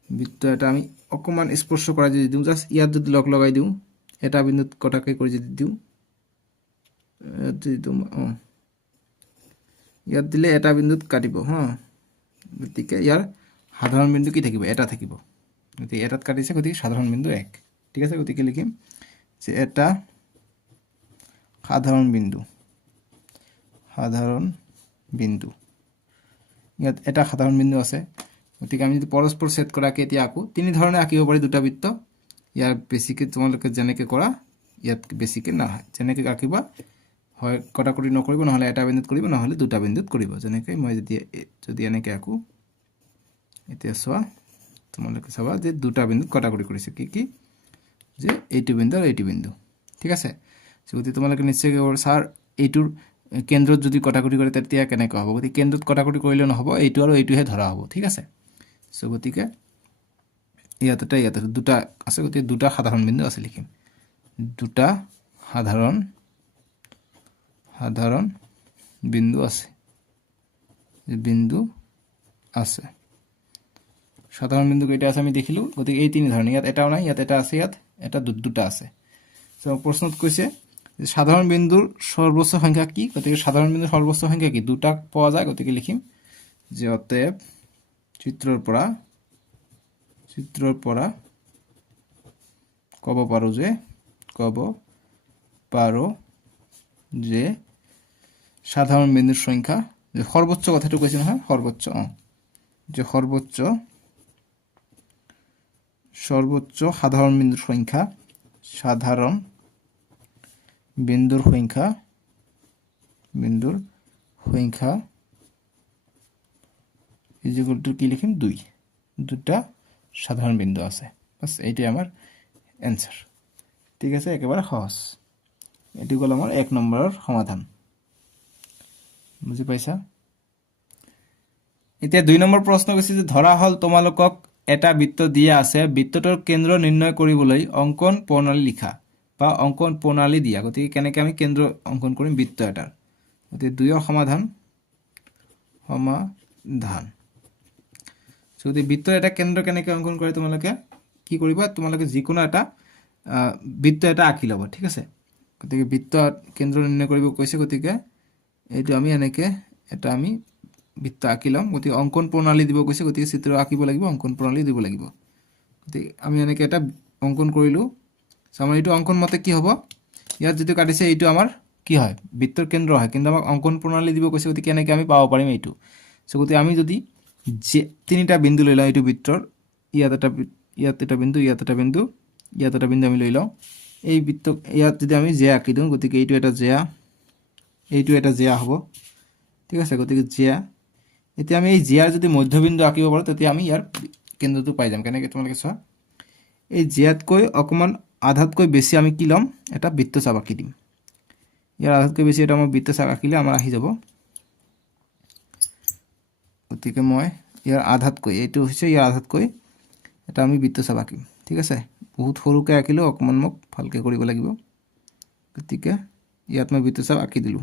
বৃত্ত এটা আমি অকমান স্পৰ্শ কৰা যদি দিওঁ জাষ্ট ইয়াত যদি লগ লগাই দিওঁ এটা বিন্দুত কটাকে কৰি যদি দিওঁ ইয়াত দিলে এটা বিন্দুত কাটিব হা গতিকে ইয়াৰ সাধাৰণ বিন্দু কি থাকিব এটা থাকিব গতিকে এটাত কাটিছে গতিকে সাধাৰণ বিন্দু 1 ঠিক আছে গতিকে লিখিম যে এটা সাধাৰণ বিন্দু ইয়াত এটা সাধাৰণ বিন্দু আছে গতিকে আমি যদি পৰস্পৰ ছেদ কৰাকে এতিয়া আকো তিনি ধৰণে আঁকিব পাৰি দুটা বৃত্ত ইয়াৰ বেছিকে তোমালোকে যেনেকে কৰা ইয়াত বেছিকে নহয় যেনেকে আঁকিবা হয় কটাকটি নকৰিব নহলে এটা বিন্দুত কৰিব নহলে দুটা বিন্দুত কৰিব যেনেকে মই যদি এনেকে আকো এতিয়া চোৱা তোমালোকে চাবা যে দুটা বিন্দুত কটাকটি কৰিছে কি যে এইটো বিন্দু আৰু এইটো বিন্দু ঠিক আছে যদি তোমালোকে নিশ্চয় স্যাৰ এইটোৰ কেন্দ্ৰত যদি কটাকটি কৰে তেতিয়া কেনেকৈ হ'ব গতিকে কেন্দ্ৰত কটাকটি কৰিলে নহব এইটো আৰু এইটোহে ধৰা হ'ব ঠিক আছে সো গতিকে ইয়াত দুটা আছে গতিকে দুটা সাধাৰণ বিন্দু আছে লিখিম দুটা সাধাৰণ বিন্দু আছে সাধাৰণ বিন্দু কেইটা আছে আমি দেখিলো গতিকে এই তিনি ধৰণে ইয়াত এটাও নাই ইয়াত এটা আছে ইয়াত এটা দুটা আছে সো প্ৰশ্নত কৈছে যে সাধাৰণ বিন্দুৰ সৰ্বোচ্চ সংখ্যা কি গতিকে সাধাৰণ বিন্দুৰ সৰ্বোচ্চ সংখ্যা কি দুটা পোৱা যায় গতিকে লিখিম যে অতএব চিত্ৰৰ পৰা কব পাৰো যে সাধারণ বিন্দুর সংখ্যা যে সর্বোচ্চ কথাটো কৈছে নহয় সর্বোচ্চ যে সর্বোচ্চ সাধারণ বিন্দুর সংখ্যা ইকুয়াল টু কি লিখিম 2 দুটা সাধারণ বিন্দু আছে বাস এইটাই আমার অ্যানসার ঠিক আছে একেবারে সহজ এটি হল আমার 1 নম্বরের সমাধান বুঝি পাইছা এতিয়া 2 নম্বৰ প্ৰশ্ন কৈছে যে ধৰা হল তোমালোকক এটা বৃত্ত দিয়া আছে বৃত্তটোৰ কেন্দ্ৰ নিৰ্ণয় কৰিবলৈ অঙ্কন প্ৰণালী লিখা বা অঙ্কন প্ৰণালী দিয়া গতিকে কেনেকৈ আমি কেন্দ্ৰ অঙ্কন কৰিম বৃত্ত এটাৰ গতিকে 2 ৰ সমাধান যদি বৃত্ত এটা কেন্দ্ৰ কেনেকৈ অঙ্কন কৰে তোমালোকে কি কৰিবা তোমালোকে যিকোনো এটা বৃত্ত এটা আঁকি লবা ঠিক আছে গতিকে বৃত্ত কেন্দ্ৰ নিৰ্ণয় কৰিব কৈছে গতিকে এইটো আমি এনেকে এটা আমি বৃত্ত আঁকি লম গতিকে অঙ্কন প্ৰণালী দিব কৈছে গতিকে চিত্ৰ আঁকিব লাগিব অঙ্কন প্ৰণালী দিব লাগিব গতিকে আমি এনেকে এটা অঙ্কন কৰিলো আমাৰ এইটো অঙ্কন মতে কি হ'ব ইয়াত যেটো কাটিছে এইটো আমাৰ কি হয় বৃত্তৰ কেন্দ্ৰ হয় কিন্তু আমাক অঙ্কন প্ৰণালী দিব কৈছে গতিকে এনেকে আমি পাব পাৰিম এইটো সো গতিকে আমি যদি যে তিনিটা বিন্দু লৈ লওঁ এইটো বৃত্তৰ ইয়াত এটা বিন্দু ইয়াত এটা বিন্দু আমি লৈ লওঁ এই বৃত্ত ইয়াত যদি আমি জে আঁকি দিওঁ গতিকে এইটো এটা জেয়া হ'ব ঠিক আছে গতিকে জেয়া এতিয়া আমি এই জেয়াৰ যদি মধ্যবিন্দু আঁকিব পাৰো তেতিয়া আমি ইয়াৰ কেন্দ্ৰটো পাই যাম কেনেকৈ তোমালোকে চোৱা এই জেয়াতকৈ অকমান আধাতকৈ বেছি আমি কি লম এটা বৃত্তচাপ আঁকি দিম ইয়াৰ আধাতকৈ বেছি এটা মই বৃত্তচাপ আঁকিলে আমাৰ আহি যাব গতিকে মই ইয়াৰ আধাতকৈ এইটো হৈছে ইয়াৰ আধাতকৈ এটা আমি বৃত্তচাপ আঁকিম ঠিক আছে বহুত সৰুকৈ আঁকিলেও অকমান মোক ভালকৈ কৰিব লাগিব গতিকে ইয়াত মই বৃত্তচাপ আঁকি দিলো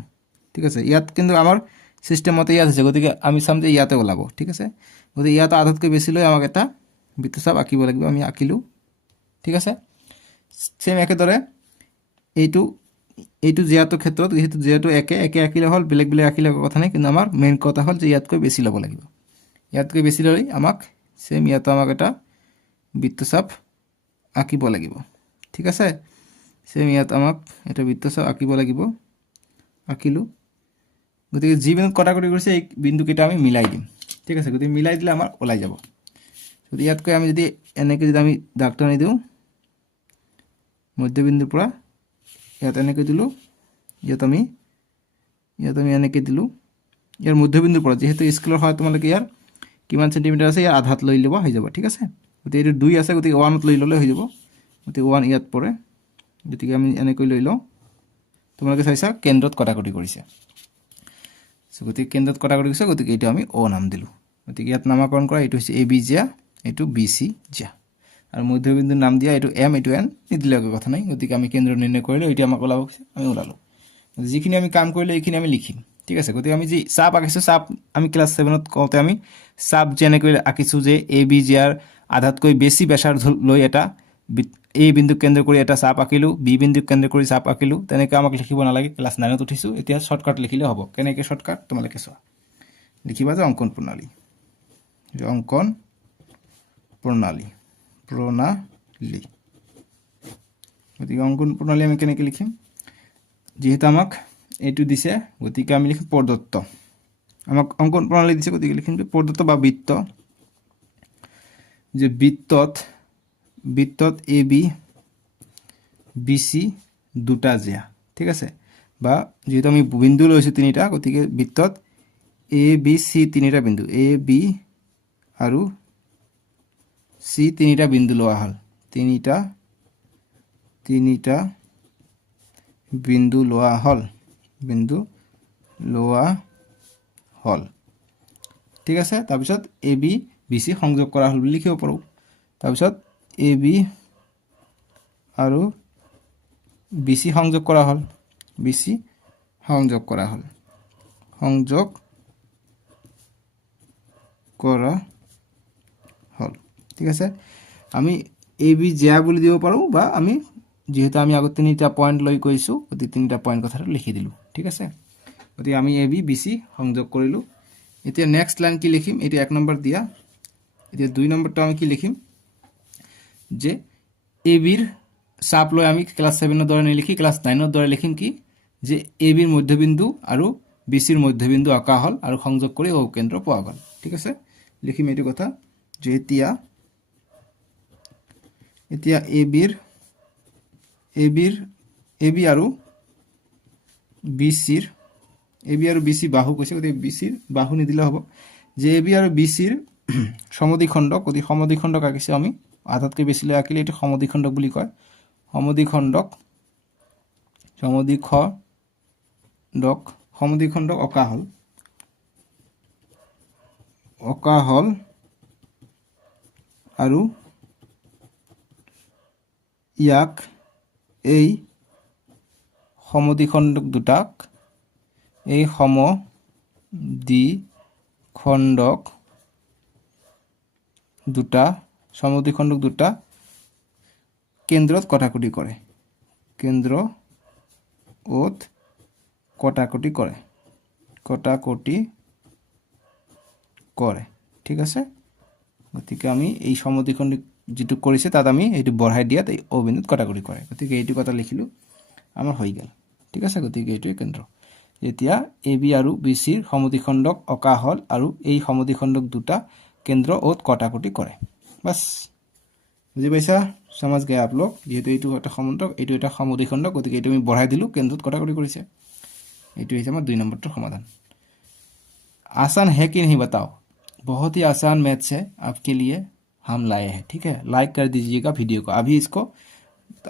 ঠিক আছে ইয়াত কিন্তু আমাৰ সিস্টেমতে ইয়াত আছে গতিকে আমি চাম যে ইয়াতে ওলাব ঠিক আছে গতিকে ইয়াত আধাতকৈ বেছি লৈ আমাক এটা বৃত্তচাপ আঁকিব লাগিব আমি আঁকিলো ঠিক আছে সেম একেদৰে এইটো জিয়াটো ক্ষেত্ৰত যেহেতু একে আঁকিলে হল বেলেগ আঁকিলে কথা নাই কিন্তু আমাৰ মেইন কথা হল যে ইয়াতকৈ বেছি ল'ব লাগিব ইয়াতকৈ বেছি লৈ আমাক সেম ইয়াতো আমাক এটা বৃত্তচাপ আঁকিব লাগিব ঠিক আছে সেম ইয়াত আমাক এটা বৃত্তচাপ আঁকিব লাগিব আঁকিলো গতিকে যি বিন্দুত কটাকটি কৰিছে এই বিন্দুকেইটা আমি মিলাই দিম ঠিক আছে গতিকে মিলাই দিলে আমাৰ ওলাই যাব যদি ইয়াতকৈ আমি যদি এনেকৈ যদি আমি দাগ টানি দিওঁ মধ্যবিন্দুৰ পৰা ইয়াত এনেকৈ দিলো ইয়াত আমি এনেকৈ দিলো ইয়াৰ মধ্যবিন্দুৰ পৰা যেহেতু স্কেলৰ হয় তোমালোকে ইয়াৰ কিমান সেন্টিমিটাৰ আছে ইয়াৰ আধাত লৈ ল'ব হৈ যাব ঠিক আছে গতিকে এইটো 2 আছে গতিকে 1ত লৈ ল'লে হৈ যাব গতিকে 1 ইয়াত পৰে গতিকে আমি এনেকৈ লৈ লওঁ তোমালোকে চাইছা কেন্দ্ৰত কটাকটি কৰিছে সো গতিকে কেন্দ্ৰত কটাকটি কৰিছে গতিকে এইটো আমি O নাম দিলো গতিকে ইয়াত নামকৰণ কৰা এইটো হৈছে AB জিয়া এইটো BC জিয়া আৰু মধ্যবিন্দুৰ নাম দিয়া এইটো M এইটো N নিদিলে কথা নাই গতিকে আমি কেন্দ্ৰ নিৰ্ণয় কৰিলো এইটো আমাক ওলাব আমি ওলালো যিখিনি আমি কাম কৰিলো এইখিনি আমি লিখিম ঠিক আছে গতিকে আমি যি চাপ আঁকিছো চাপ আমি ক্লাস 7ত কওঁতে আমি চাপ যেনেকৈ আঁকিছো যে AB জিয়াৰ আধাতকৈ বেছি ব্যাসাৰ্ধ লৈ এটা A বিন্দুক কেন্দ্ৰ কৰি এটা চাপ আঁকিলোঁ, B বিন্দুক কেন্দ্ৰ কৰি চাপ আঁকিলোঁ। তেনেকৈ আমাক লিখিব নালাগে, ক্লাছ 9ত উঠিছোঁ। এতিয়া শ্বৰ্টকাট লিখিলে হ'ব। কেনেকৈ শ্বৰ্টকাট তোমালোকে চোৱা, লিখিবা যে অংকন প্ৰণালী, অংকন প্ৰণালী, গতিকে অংকন প্ৰণালী আমি কেনেকৈ লিখিম, যিহেতু আমাক এইটো দিছে গতিকে আমি লিখিম প্ৰদত্ত। আমাক অংকন প্ৰণালী দিছে গতিকে লিখিম যে প্ৰদত্ত বা বৃত্ত, যে বৃত্তত এ বি বি চি দুটা জ্যা, ঠিক আছে। বা যেহেতু আমি বিন্দু লৈছোঁ তিনিটা, গতিকে বৃত্তত এ বি চি তিনিটা বিন্দু, এ বি আৰু চি তিনিটা বিন্দু লোৱা হ'ল, তিনিটা বিন্দু লোৱা হ'ল, ঠিক আছে। তাৰপিছত এ বি বি চি সংযোগ কৰা হ'ল বুলি লিখিব পাৰোঁ। তাৰপিছত এ বি আৰু বি চি সংযোগ কৰা হ'ল, ঠিক আছে। আমি এ বি জ্যা বুলি দিব পাৰোঁ, বা আমি যেহেতু আমি আগত তিনিটা পইণ্ট লৈ কৈছোঁ গতিকে তিনিটা পইণ্ট কথাটো লিখি দিলোঁ, ঠিক আছে। গতিকে আমি এ বি বি চি সংযোগ কৰিলোঁ। এতিয়া নেক্সট লাইন কি লিখিম, এইটো 1 নম্বৰ দিয়া। এতিয়া 2 নম্বৰটো আমি কি লিখিম, যে এ বিৰ চাপ লৈ আমি ক্লাছ 7ৰ দৰে নিলিখি ক্লাছ 9ৰ দৰে লিখিম কি, যে এ বিৰ মধ্যবিন্দু আৰু বি চিৰ মধ্যবিন্দু আঁকা হ'ল আৰু সংযোগ কৰি ও কেন্দ্ৰ পোৱা গ'ল, ঠিক আছে। লিখিম এইটো কথা, যে এতিয়া এ বি আৰু বি চি বাহু কৈছে, গতিকে বি চিৰ বাহু নিদিলে হ'ব, যে এ বি আৰু বি চিৰ সমদ্বিখণ্ডক, গতিকে সমদ্বিখণ্ডক আঁকিছোঁ আমি, আধাতকৈ বেছি লৈ আঁকিলে এইটো সমদ্বিখণ্ডক বুলি কয়। সমদ্বিখণ্ডক অঁকা হ'ল আৰু ইয়াক এই সমদ্বিখণ্ডক দুটাক সমদ্বিখণ্ডক দুটা কেন্দ্ৰত কটাকটি কৰে, ঠিক আছে। গতিকে আমি এই সমদ্বিখণ্ড যিটো কৰিছে তাত আমি এইটো বঢ়াই দিয়াত এই অ বিন্দুত কটাকটি কৰে, গতিকে এইটো কথা লিখিলোঁ, আমাৰ হৈ গ'ল, ঠিক আছে। গতিকে এইটোৱে কেন্দ্ৰ। এতিয়া এ বি আৰু বি চিৰ সমদ্বিখণ্ডক অঁকা হ'ল আৰু এই সমদ্বিখণ্ডক দুটা কেন্দ্ৰ অত কটাকটি কৰে, বাছ। বুজি পাইছা, সমাজ গয়া आप लोग। যেহেতু এইটো এটা সমন্তক, এইটো এটা সমদ্বিখণ্ডক, গতিকে এইটো আমি বঢ়াই দিলোঁ, কেন্দ্ৰত কটাকটি কৰিছে। এইটো হৈছে আমাৰ 2 নম্বৰটোৰ সমাধান। आसान है कि नहीं बताओ, बहुत ही आसान मैथ्स है आपके लिए, हम लाए हैं, ठीक है। लाइक कर दीजिएगा वीडियो को। अभी इसको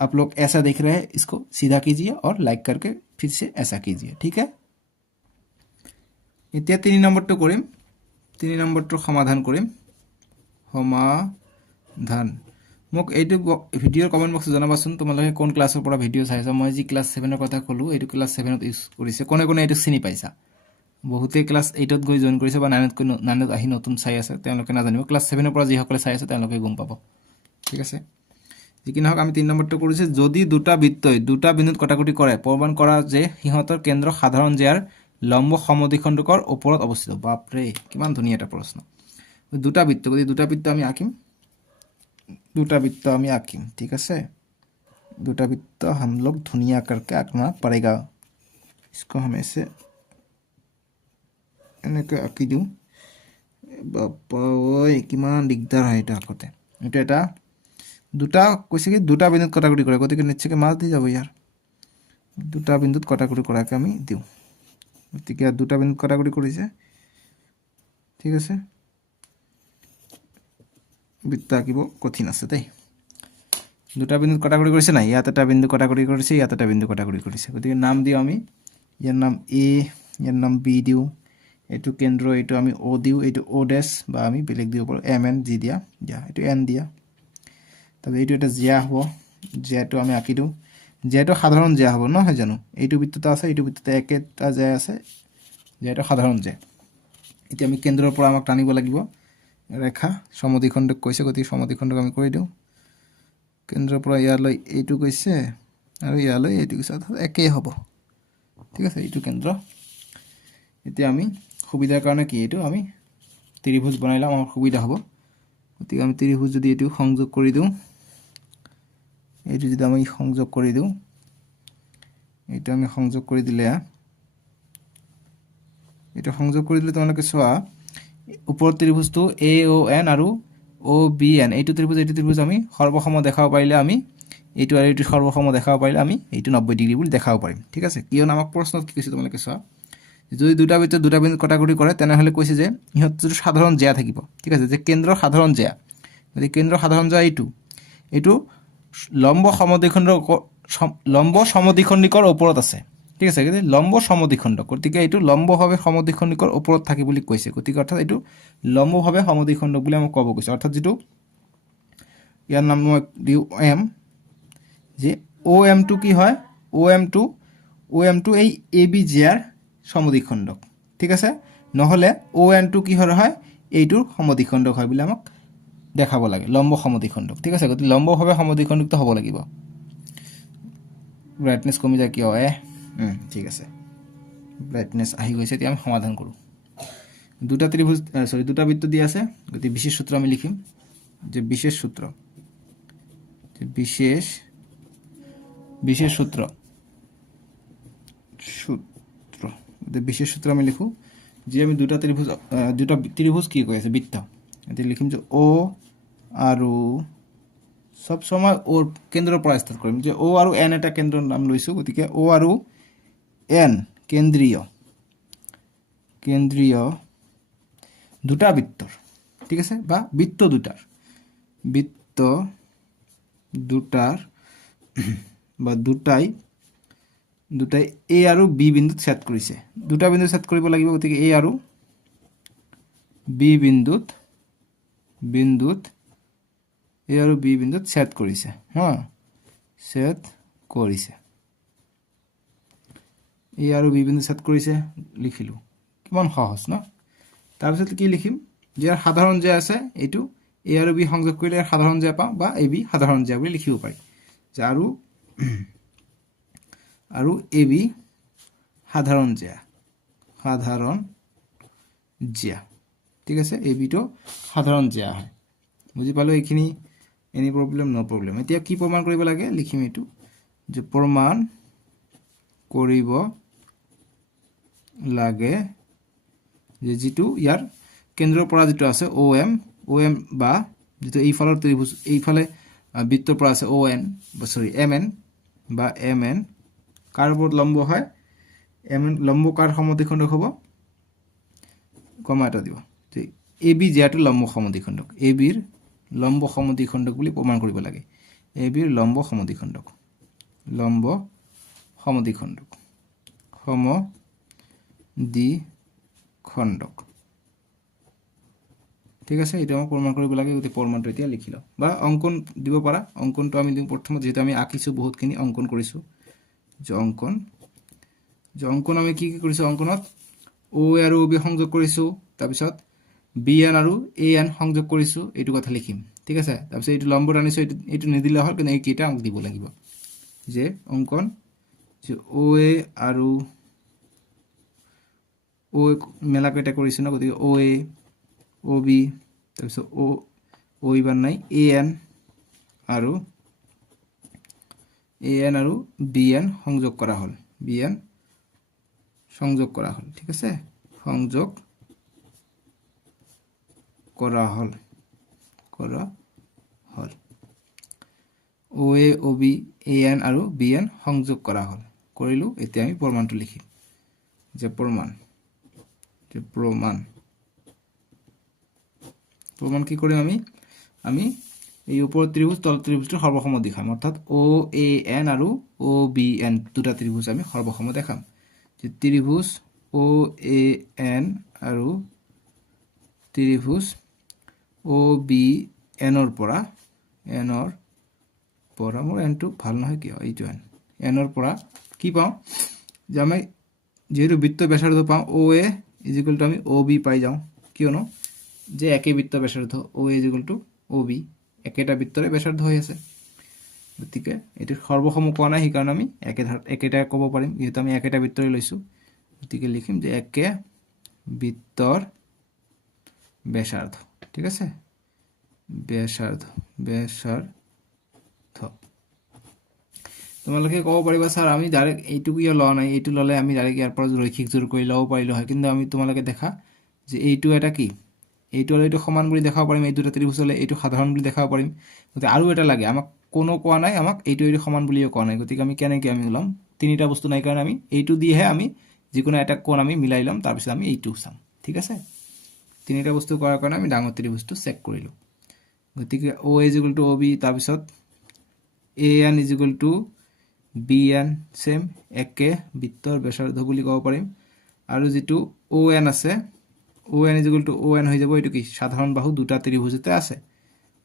आप लोग ऐसा देख रहे हैं, इसको सीधा कीजिए और लाइक करके फिर से ऐसा कीजिए, ठीक है। এতিয়া 3 নম্বৰটো কৰিম, 3 নম্বৰটোৰ সমাধান কৰিম। মোক এইটো ভিডিঅ'ৰ কমেণ্ট বক্সত জনাবাচোন তোমালোকে কোন ক্লাছৰ পৰা ভিডিঅ' চাইছা। মই যি ক্লাছ 7ৰ কথা ক'লোঁ, এইটো ক্লাছ 7ত ইউজ কৰিছে। কোনে এইটো চিনি পাইছা, বহুতেই ক্লাছ 8ত গৈ জইন কৰিছে বা 9ত আহি নতুন চাই আছে, তেওঁলোকে নাজানিব। ক্লাছ 7ৰ পৰা যিসকলে চাই আছে তেওঁলোকে গম পাব, ঠিক আছে। যি কি নহওক, আমি 3 নম্বৰটো কৰিছোঁ, যদি দুটা বৃত্তই দুটা বিন্দুত কটাকটি কৰে, প্ৰমাণ কৰা যে সিহঁতৰ কেন্দ্ৰ সাধাৰণ জ্যাৰ লম্ব সমদ্বিখণ্ডকৰ ওপৰত অৱস্থিত। বাপৰে, কিমান ধুনীয়া এটা প্ৰশ্ন। দুটা বৃত্ত, গতিকে দুটা বৃত্ত আমি আঁকিম, ঠিক আছে। দুটা বৃত্ত हम लोग धुनिया करके आंकना पड़ेगा। इसको हम ऐसे এনেকৈ আঁকি দিওঁ। বাপা ঐ, কিমান দিগদাৰ হয় এটা আঁকোতে। এইটো এটা দুটা কৈছে কি দুটা বিন্দুত কটাকটি কৰে, গতিকে নিশ্চয়কৈ মাছ দি যাব ইয়াৰ। দুটা বিন্দুত কটাকটি কৰাকৈ আমি দিওঁ, গতিকে দুটা বিন্দুত কটাকটি কৰিছে, ঠিক আছে। বৃত্ত আঁকিব কঠিন আছে দেই। দুটা বিন্দুত কটাকটি কৰিছে নাই, ইয়াত এটা বিন্দু কটাকটি কৰিছে, ইয়াত এটা বিন্দু কটাকটি কৰিছে, গতিকে নাম দিওঁ আমি। ইয়াৰ নাম এ, ইয়াৰ নাম বি দিওঁ, এইটো কেন্দ্ৰ, এইটো আমি অ' দিওঁ, এইটো অ' ডেছ বা আমি বেলেগ দিব পাৰোঁ, এম এন যি দিয়া, এইটো এন দিয়া। তাৰপিছত এইটো এটা জ্যা হ'ব, জ্যাটো আমি আঁকি দিওঁ। জ্যাটো সাধাৰণ জ্যা হ'ব, নহয় জানো। এইটো বৃত্ততে আছে, এইটো বৃত্ততে একেটা জ্যা আছে, জ্যাটো সাধাৰণ জ্যা। এতিয়া আমি কেন্দ্ৰৰ পৰা আমাক টানিব লাগিব, ৰেখা সমদ্বিখণ্ডক কৈছে গতিকে সমদ্বিখণ্ডক আমি কৰি দিওঁ কেন্দ্ৰৰ পৰা ইয়ালৈ এইটো কৈছে আৰু ইয়ালৈ এইটো কৈছে অৰ্থাৎ একেই হ'ব ঠিক আছে এইটো কেন্দ্ৰ এতিয়া আমি সুবিধাৰ কাৰণে কি এইটো আমি ত্ৰিভুজ বনাইলাম আমাৰ সুবিধা হ'ব গতিকে আমি ত্ৰিভুজ যদি এইটো সংযোগ কৰি দিওঁ এইটো যদি আমি সংযোগ কৰি দিওঁ এইটো আমি সংযোগ কৰি দিলে এটা সংযোগ কৰি দিলে তোমালোকে চোৱা ওপৰৰ ত্ৰিভুজটো AON আৰু OBN এইটো ত্ৰিভুজ আমি সৰ্বসম দেখাব পাৰিলে আমি এইটো আৰু এইটো সৰ্বসম দেখাব পাৰিলে আমি এইটো 90 ডিগ্ৰী বুলি দেখাব পাৰিম ঠিক আছে কিয় আমাক প্ৰশ্নত কি কৈছে তোমালোকে চোৱা যদি দুটা বিন্দু কটাকটি কৰে তেনেহলে কৈছে যে ইহত যদি সাধাৰণ জ্যা থাকিব ঠিক আছে যে কেন্দ্ৰৰ সাধাৰণ জ্যা যদি কেন্দ্ৰৰ সাধাৰণ জ্যা এইটো লম্ব সমদ্বিখণ্ডিকৰ ওপৰত আছে ঠিক আছে কিন্তু লম্ব সমদ্বিখণ্ডক গতিকে এইটো লম্বভাৱে সমদ্বিখণ্ডিকৰ ওপৰত থাকে বুলি কৈছে গতিকে অৰ্থাৎ এইটো লম্বভাৱে সমদ্বিখণ্ডক বুলি আমাক ক'ব কৈছে অৰ্থাৎ যেটো ইয়াৰ নাম মই দিও M যে OM টো কি হয় OM টো এই ABJ ৰ সমদ্বিখণ্ডক ঠিক আছে নহলে ON টো কি হয় এইটোৰ সমদ্বিখণ্ডক হয় বুলি আমাক দেখাব লাগে লম্ব সমদ্বিখণ্ডক ঠিক আছে গতি লম্বভাৱে সমদ্বিখণ্ডক হ'ব লাগিব ব্ৰাইটনেস কমি যায় কিয় ঠিক আছে ব্ৰাইটনেস আহি গৈছে এতিয়া আমি সমাধান কৰো দুটা ত্ৰিভুজ দুটা বৃত্ত দি আছে গতি বিশেষ সূত্র আমি লিখিম যে বিশেষ সূত্র বিশেষ সূত্র আমি লিখো যে আমি দুটা ত্রিভুজ কি কৈ আছে বৃত্ত এতে লিখিম যে O আৰু সব সময় ওৰ কেন্দ্ৰৰ পৰা স্থান কৰিম যে O আৰু N এটা কেন্দ্ৰৰ নাম লৈছো গতিকে O আৰু N কেন্দ্ৰীয় দুটা বৃত্তৰ ঠিক আছে বা বৃত্ত দুটাৰ বা দুটাই A আৰু B বিন্দুত ছেদ কৰিছে দুটা বিন্দু ছেদ কৰিব লাগিব গতিকে A আৰু B বিন্দুত A আৰু B বিন্দুত ছেদ কৰিছে ছেদ কৰিছে A আৰু B বিন্দু ছেদ কৰিছে লিখিলো কিমান সহজ না তাৰ পিছত কি লিখিম যে সাধাৰণ যে আছে এইটো A আৰু B সংযোগ কৰিলে সাধাৰণ যে পাম বা AB সাধাৰণ যে বুলি লিখিব পাৰি যে আৰু AB সাধাৰণ যে ঠিক আছে AB তো সাধাৰণ যে হয় বুজি পালো এইখিনি এনি প্ৰবলেম নো প্ৰবলেম এতিয়া কি প্ৰমাণ কৰিব লাগে লিখিম এইটো যে প্ৰমাণ কৰিব লাগে যে যেটো ইয়াৰ কেন্দ্ৰৰ পৰা যেটো আছে OM বা যেটো এই ফালৰ ত্ৰিভুজ এই ফালে বৃত্তৰ পৰা আছে ON MN বা MN কাৰ ওপৰত লম্ব হয় MN লম্ব কাৰ সমদ্বিখণ্ডক হ'ব কমা এটা দিব যে AB যেটো লম্ব সমদ্বিখণ্ডক AB ৰ লম্ব সমদ্বিখণ্ডক বুলি প্ৰমাণ কৰিব লাগে AB ৰ লম্ব সমদ্বিখণ্ডক ঠিক আছে এটা আমি প্ৰমাণ কৰিব লাগে গতি প্ৰমাণটো এতিয়া লিখি লও বা অঙ্কন দিব পাৰা অঙ্কনটো আমি দিম প্ৰথমতে যেটা আমি আকিছো বহুতখিনি অঙ্কন কৰিছো যে অঙ্কন আমি কি কৰিছো অঙ্কনত O আৰু OB সংযোগ কৰিছো তাৰ পিছত BN আৰু AN সংযোগ কৰিছো এইটো কথা লিখিম ঠিক আছে তাৰ পিছত এইটো লম্ব আনিছো এইটো নিদিলে হল কিন্তু এই কিটা অঙ্ক দিব লাগিব যে অঙ্কন যে OA আৰু O মেলা কেটা কৰিছো না গতি OA OB তাৰ পিছত O ইবাৰ নাই AN আৰু BN সংযোগ কৰা হল ঠিক আছে সংযোগ কৰা হল OA OB AN আৰু BN সংযোগ কৰা হল কৰিলো এতিয়া আমি প্ৰমাণটো লিখিম যে প্ৰমাণ কি কৰিম আমি এই ওপৰ ত্ৰিভুজ তল ত্ৰিভুজৰ সৰ্বসম দেখাম অৰ্থাৎ OAN আৰু OBN দুটা ত্ৰিভুজ আমি সৰ্বসম দেখাম যে ত্ৰিভুজ OAN আৰু ত্ৰিভুজ OBN ৰ পৰা মোৰ n টো ভাল নহয় কিয় এইটো n ৰ পৰা কি পাওঁ যে আমি যেহেতু বৃত্ত ব্যাসাৰ্ধ পাওঁ OA = আমি OB পাই যাওঁ কিয়নো যে একে বৃত্ত ব্যাসার্ধ O is equal to O B একেটা বৃত্তৰে ব্যাসাৰ্ধ হৈ আছে গতিকে এটিৰ সৰ্বসম কোৱা নাই সেইকাৰণে আমি একেটা ক'ব পাৰিম যেহেতু আমি একেটা বৃত্তৰে লৈছোঁ গতিকে লিখিম যে একে বৃত্তৰ ব্যাসাৰ্ধ ঠিক আছে ব্যাসাৰ্ধ তোমালোকে ক'ব পাৰিবা ছাৰ আমি ডাইৰেক্ট এইটো কিয় লোৱা নাই এইটো ল'লে আমি ডাইৰেক্ট ইয়াৰ পৰা ৰৈখিক জোৰ কৰি ল'ব পাৰিলোঁ হয় কিন্তু আমি তোমালোকে দেখা যে এইটো এটা কি এইটো হ'লে এইটো সমান বুলি দেখাব পাৰিম এই দুটা ত্ৰিভুজ হ'লে এইটো সাধাৰণ বুলি দেখাব পাৰিম গতিকে আৰু এটা লাগে আমাক কোনো কোৱা নাই আমাক এইটো সমান বুলিও কোৱা নাই গতিকে আমি কেনেকৈ আমি ওলাম তিনিটা বস্তু নাই কাৰণে আমি এইটো দিহে আমি যিকোনো এটা কোণ আমি মিলাই ল'ম তাৰপিছত আমি এইটো চাম ঠিক আছে তিনিটা বস্তু কৰাৰ কাৰণে আমি ডাঙৰ ত্ৰিভুজটো চেক কৰিলোঁ গতিকে O is equal to O B তাৰপিছত A N is equal to B N same একে বৃত্তৰ ব্যাসাৰ্ধ বুলি ক'ব পাৰিম আৰু যিটো অ এন আছে অ N is equal to O N হৈ যাব এইটো কি সাধাৰণ বাহু দুটা ত্ৰিভুজতে আছে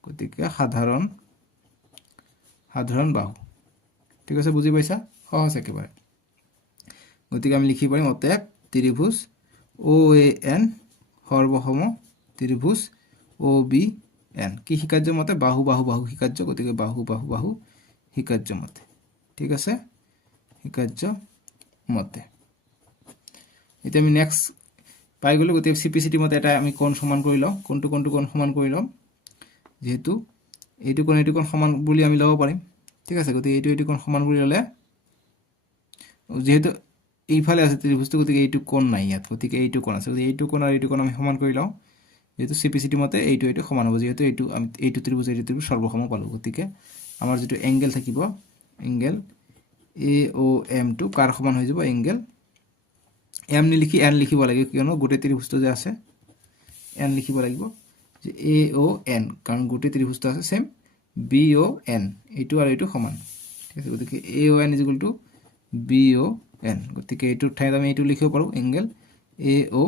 গতিকে সাধাৰণ বাহু ঠিক আছে বুজি পাইছা সহজ একেবাৰে গতিকে আমি লিখিব পাৰিম অতএব ত্ৰিভুজ অ এ এন সৰ্বসম ত্ৰিভুজ অ বি এন কি শিকাৰ্য মতে বাহু বাহু বাহু শিকাৰ্য গতিকে বাহু বাহু বাহু শিকাৰ্য মতে ঠিক আছে শিকাৰ্য মতে এতিয়া আমি নেক্সট পাই গ'লো গতিকে চিপিচিটি মতে এটা আমি কোণ সমান কৰি লওঁ কোনটো কোণ সমান কৰি ল'ম যেহেতু এইটো কোণ সমান বুলি আমি ল'ব পাৰিম ঠিক আছে গতিকে এইটো কোণ সমান কৰি ল'লে যেহেতু এইফালে আছে ত্ৰিভুজটো গতিকে এইটো কোণ নাই ইয়াত গতিকে এইটো কোণ আছে গতিকে এইটো কোণ আৰু এইটো কোণ আমি সমান কৰি লওঁ যেহেতু চিপিচিটি মতে এইটো সমান হ'ব যেহেতু আমি এইটো ত্ৰিভুজ সৰ্বসম পালোঁ গতিকে আমাৰ যিটো এংগেল থাকিব এংগেল এ অ এমটো কাৰ সমান হৈ যাব এংগেল এম নিলিখি এন লিখিব লাগে কিয়নো গোটেই ত্ৰিভুজটো যে আছে এন লিখিব লাগিব যে এ অ এন কাৰণ গোটেই ত্ৰিভুজটো আছে চেম বি অ এন এইটো আৰু এইটো সমান ঠিক আছে গতিকে A O N is equal to B O N গতিকে এইটোৰ ঠাইত আমি এইটো লিখিব পাৰোঁ এংগেল এ অ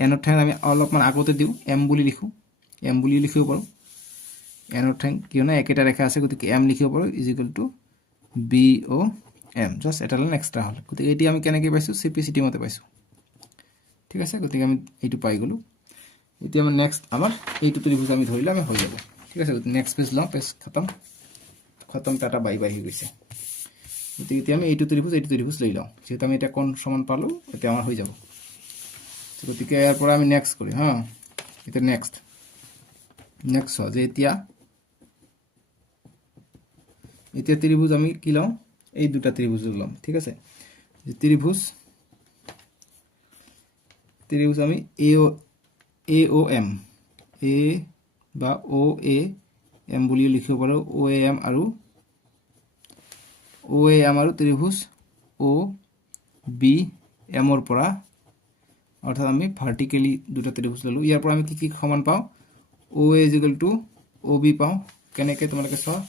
এনৰ ঠাইত আমি অলপমান আগতে দিওঁ এম বুলি লিখোঁ এম বুলি লিখিব পাৰোঁ এনৰ ঠাইত কিয়নো একেটা ৰেখা আছে গতিকে এম লিখিব পাৰোঁ is equal to B O M just এটা লাইন এক্সট্ৰা হ'ল গতিকে এইটো আমি কেনেকৈ পাইছোঁ চিপিচিটি মতে পাইছোঁ ঠিক আছে গতিকে আমি এইটো পাই গ'লোঁ এতিয়া আমাৰ নেক্সট আমাৰ এইটো ত্ৰিভুজ আমি ধৰিলে আমি হৈ যাব ঠিক আছে নেক্সট পেজ লওঁ পেজ খতম টাটা বাই বাই হৈ গৈছে গতিকে এতিয়া আমি এইটো ত্ৰিভুজ লৈ লওঁ যিহেতু আমি এতিয়া কোণ সমান পালোঁ এতিয়া আমাৰ হৈ যাব গতিকে ইয়াৰ পৰা আমি নেক্সট কৰি হা এতিয়া নেক্সট হয় যে এতিয়া ত্ৰিভুজ আমি কি লওঁ এই দুটা ত্ৰিভুজ ল'ম ঠিক আছে ত্ৰিভুজ আমি এ অ এম এ বা অ এ এম বুলিও লিখিব পাৰোঁ অ এ এম আৰু ত্ৰিভুজ অ বি এমৰ পৰা অৰ্থাৎ আমি ভাৰ্টিকেলি দুটা ত্ৰিভুজ ল'লোঁ ইয়াৰ পৰা আমি কি সমান পাওঁ O A is equal to O B পাওঁ কেনেকৈ তোমালোকে চোৱা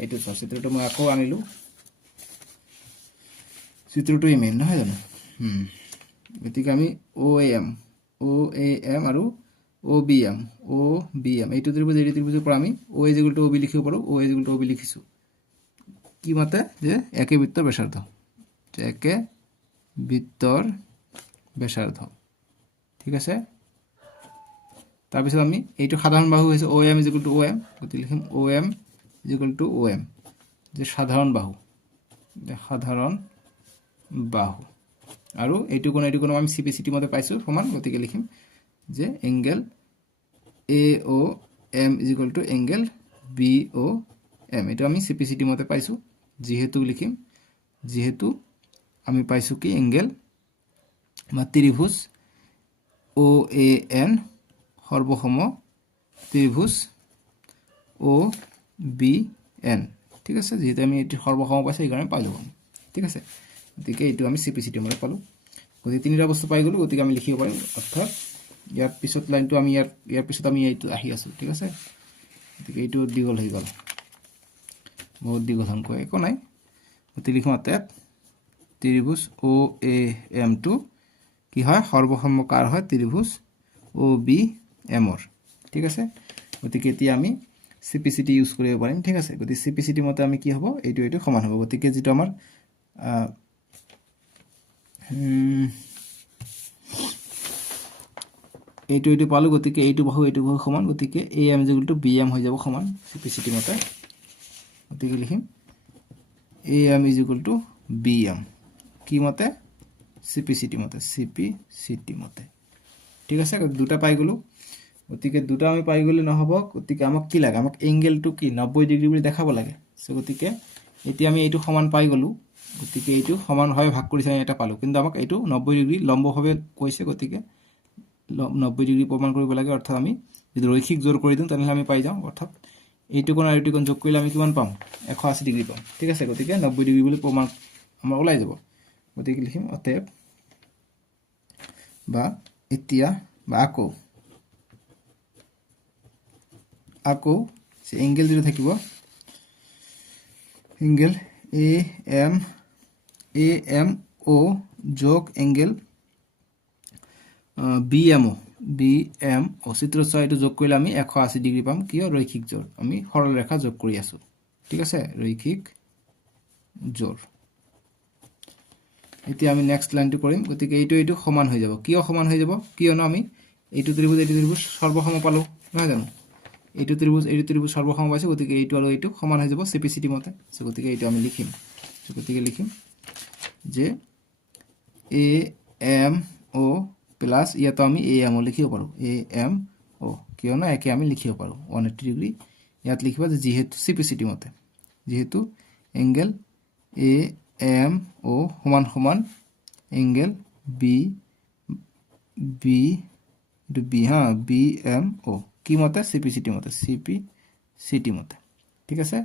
এইটো চোৱা চিত্ৰটো মই আকৌ আনিলোঁ চিত্ৰটো মেইন নহয় জানো গতিকে আমি অ এ এম আৰু অ বি এম এইটো ত্ৰিভুজৰ পৰা আমি O is equal to O B লিখিব পাৰোঁ O is equal to O B লিখিছোঁ কি মতে যে একে বৃত্তৰ ব্যাসাৰ্ধ একে বৃত্তৰ ব্যাসাৰ্ধ ঠিক আছে তাৰপিছত আমি এইটো সাধাৰণ বাহু হৈছে O M is equal to O M গতিকে লিখিম O M is equal to O M যে সাধাৰণ বাহু আৰু এইটো কোণ আমি চিপিচিটি মতে পাইছোঁ সমান গতিকে লিখিম যে angle A O M is equal to angle B O M এইটো আমি চিপিচিটি মতে পাইছোঁ যিহেতু আমি পাইছোঁ কি এংগেল বা ত্ৰিভুজ অ এ এন সৰ্বসম ত্ৰিভুজ অ বি এন ঠিক আছে যেহেতু আমি এইটো সৰ্বসম পাইছোঁ সেইকাৰণে পালোঁ ঠিক আছে গতিকে এইটো আমি চিপিচিটি মতে পালোঁ গতিকে তিনিটা বস্তু পাই গ'লোঁ গতিকে আমি লিখিব পাৰিম অৰ্থাৎ ইয়াৰ পিছত লাইনটো আমি ইয়াৰ পিছত আমি এইটো আহি আছোঁ ঠিক আছে গতিকে এইটো দীঘল হৈ গ'ল বহুত দীঘল সংখ্যা একো নাই গতিকে লিখোঁ অতএব ত্ৰিভুজ অ এ এমটো কি হয় সৰ্বসম কাৰ হয় ত্ৰিভুজ অ বি এমৰ ঠিক আছে গতিকে এতিয়া আমি চিপিচিটি ইউজ কৰিব পাৰিম ঠিক আছে গতিকে চিপিচিটি মতে আমি কি হ'ব এইটো সমান হ'ব গতিকে যিটো আমাৰ এইটো পালো গতিকে এইটো বাহু সমান গতিকে am = bm হৈ যাব সমান সিপিসিটি মতে গতিকে লিখিম am = bm কি মতে সিপিসিটি মতে ঠিক আছে দুটা পাই গলো গতিকে দুটা আমি পাই গলে নহব গতিকে আমাক কি লাগে আমাক এঙ্গেলটো কি 90 ডিগ্ৰী বুলি দেখাব লাগে সো গতিকে এতিয়া আমি এইটো সমান পাই গলো গতিকে এইটো সমানভাৱে ভাগ কৰিছে এটা পালো কিন্তু আমাক এইটো 90 ডিগ্ৰী লম্বভাৱে কৈছে গতিকে 90 ডিগ্ৰী প্ৰমাণ কৰিব লাগে অৰ্থাৎ আমি যদি ৰৈখিক জোৰ কৰি দিম তেনহলে আমি পাই যাম অৰ্থাৎ এইটো কোণ আৰু এইটো কোণ যোগ কৰিলে আমি কিমান পাম 180 ডিগ্ৰী পাম ঠিক আছে গতিকে 90 ডিগ্ৰী বুলি প্ৰমাণ আমাৰ ওলাই যাব গতিকে লিখিম অতএব বা এতিয়া বা আকৌ সে এঙ্গেল যেটা থাকিব এঙ্গেল AMO যোগ এঙ্গেল BMO চিত্র 6 এটো যোগ কৰিলে আমি 180 ডিগ্ৰী পাম কিয় ৰৈখিক জোৰ আমি সৰল ৰেখা যোগ কৰি আছো ঠিক আছে ৰৈখিক জোৰ এতিয়া আমি নেক্সট লাইনটো কৰিম গতিকে এইটো সমান হৈ যাব কিয় সমান হৈ যাব কিয়নো আমি এইটো ত্ৰিভুজ সৰ্বসম পালো নহয় জানো এইটো ত্ৰিভুজ সৰ্বসম পাইছে গতিকে এইটো আৰু এইটো সমান হৈ যাব সিপিসিটি মতে সো গতিকে এইটো আমি লিখিম সো গতিকে লিখিম যে AMO প্লাস ইয়াতো আমি AMO লিখিব পাৰো AMO কিয়নো একে আমি লিখিব পাৰো 180 ডিগ্ৰী ইয়াত লিখিবা যে যেহেতু সিপিসিটি মতে যেহেতু এঙ্গেল AMO সমান এঙ্গেল BMO কি মতে সিপিসিটি মতে ঠিক আছে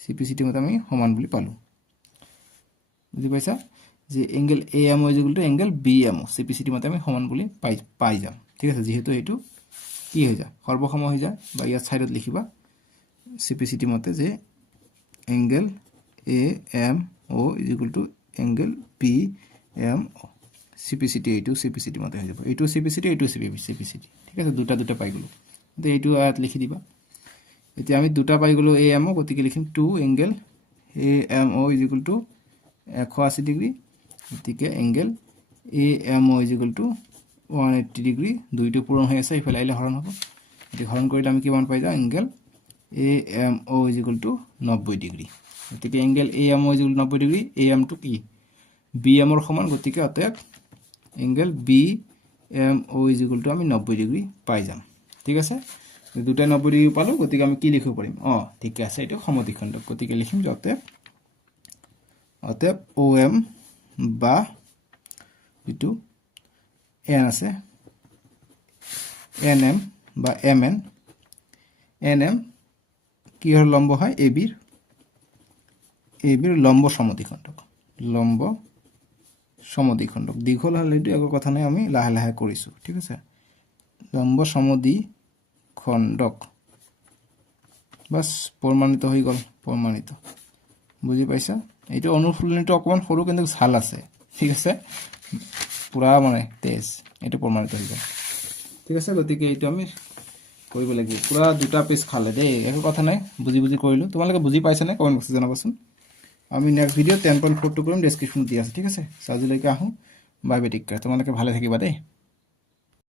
সিপিসিটি মতে আমি সমান বুলি পালো বুজি পাইছা যে এঙ্গেল AMO = এঙ্গেল BMO সিপিসিটি মতে আমি সমান বুলি পাই যাম ঠিক আছে যেহেতু এইটো কি হৈ যায় সৰ্বসম হৈ যায় বা ইয়াত সাইডত লিখিবা সিপিসিটি মতে যে এঙ্গেল AMO = এঙ্গেল BMO সিপিসিটি মতে হৈ যাব এইটো সিপিসিটি ঠিক আছে দুটা পাই গলো তে এইটো আত লিখি দিবা এতিয়া আমি দুটা পাই গলো AMO গতিকে লিখিম 2 এঙ্গেল AMO = 180 ডিগ্ৰী গতিকে এঙ্গেল AMO = 180 ডিগ্ৰী দুইটো পূৰণ হৈ আছে ইফালে আইলে হৰণ হ'ব এটি হৰণ কৰিলে আমি কিমান পাই যাম এঙ্গেল AMO = 90 ডিগ্ৰী গতিকে এঙ্গেল AMO = 90 ডিগ্ৰী AM টো কি BM ৰ সমান গতিকে অতএব এঙ্গেল BMO = আমি 90 ডিগ্ৰী পাই যাম ঠিক আছে দুটা 90 ডিগ্ৰী পালো গতিকে আমি কি লিখিব পাৰিম ঠিক আছে এটো সমদ্বিখণ্ডক গতিকে লিখিম যে অতএব OM বা এটো n আছে NM বা NM কি হল লম্ব হয় AB ৰ লম্ব সমদ্বিখণ্ডক দীঘল হলে এটো একো কথা নাই আমি লাহে লাহে কৰিছো ঠিক আছে লম্ব সমদ্বিখণ্ডক বাস প্ৰমাণিত হৈ গল বুজি পাইছা এইটো অনুফুলনিটো অকমান সৰু কিন্তু ভাল আছে ঠিক আছে পুৰা মানে তেজ এইটো প্ৰমাণিত হৈ গল ঠিক আছে গতিকে এইটো আমি কৰিব লাগিব পুৰা দুটা পেজ খালে দেই একো কথা নাই বুজি কৰিলো তোমালোকে বুজি পাইছা নে কমেন্ট বক্সত জনাবাচোন আমি নেক্সট ভিডিও 10.4 টো কৰিম ডেসক্ৰিপচন দি আছে ঠিক আছে সাজুলৈকে আহো বাই বাই টেক কেয়াৰ তোমালোকে ভালে থাকিবা দেই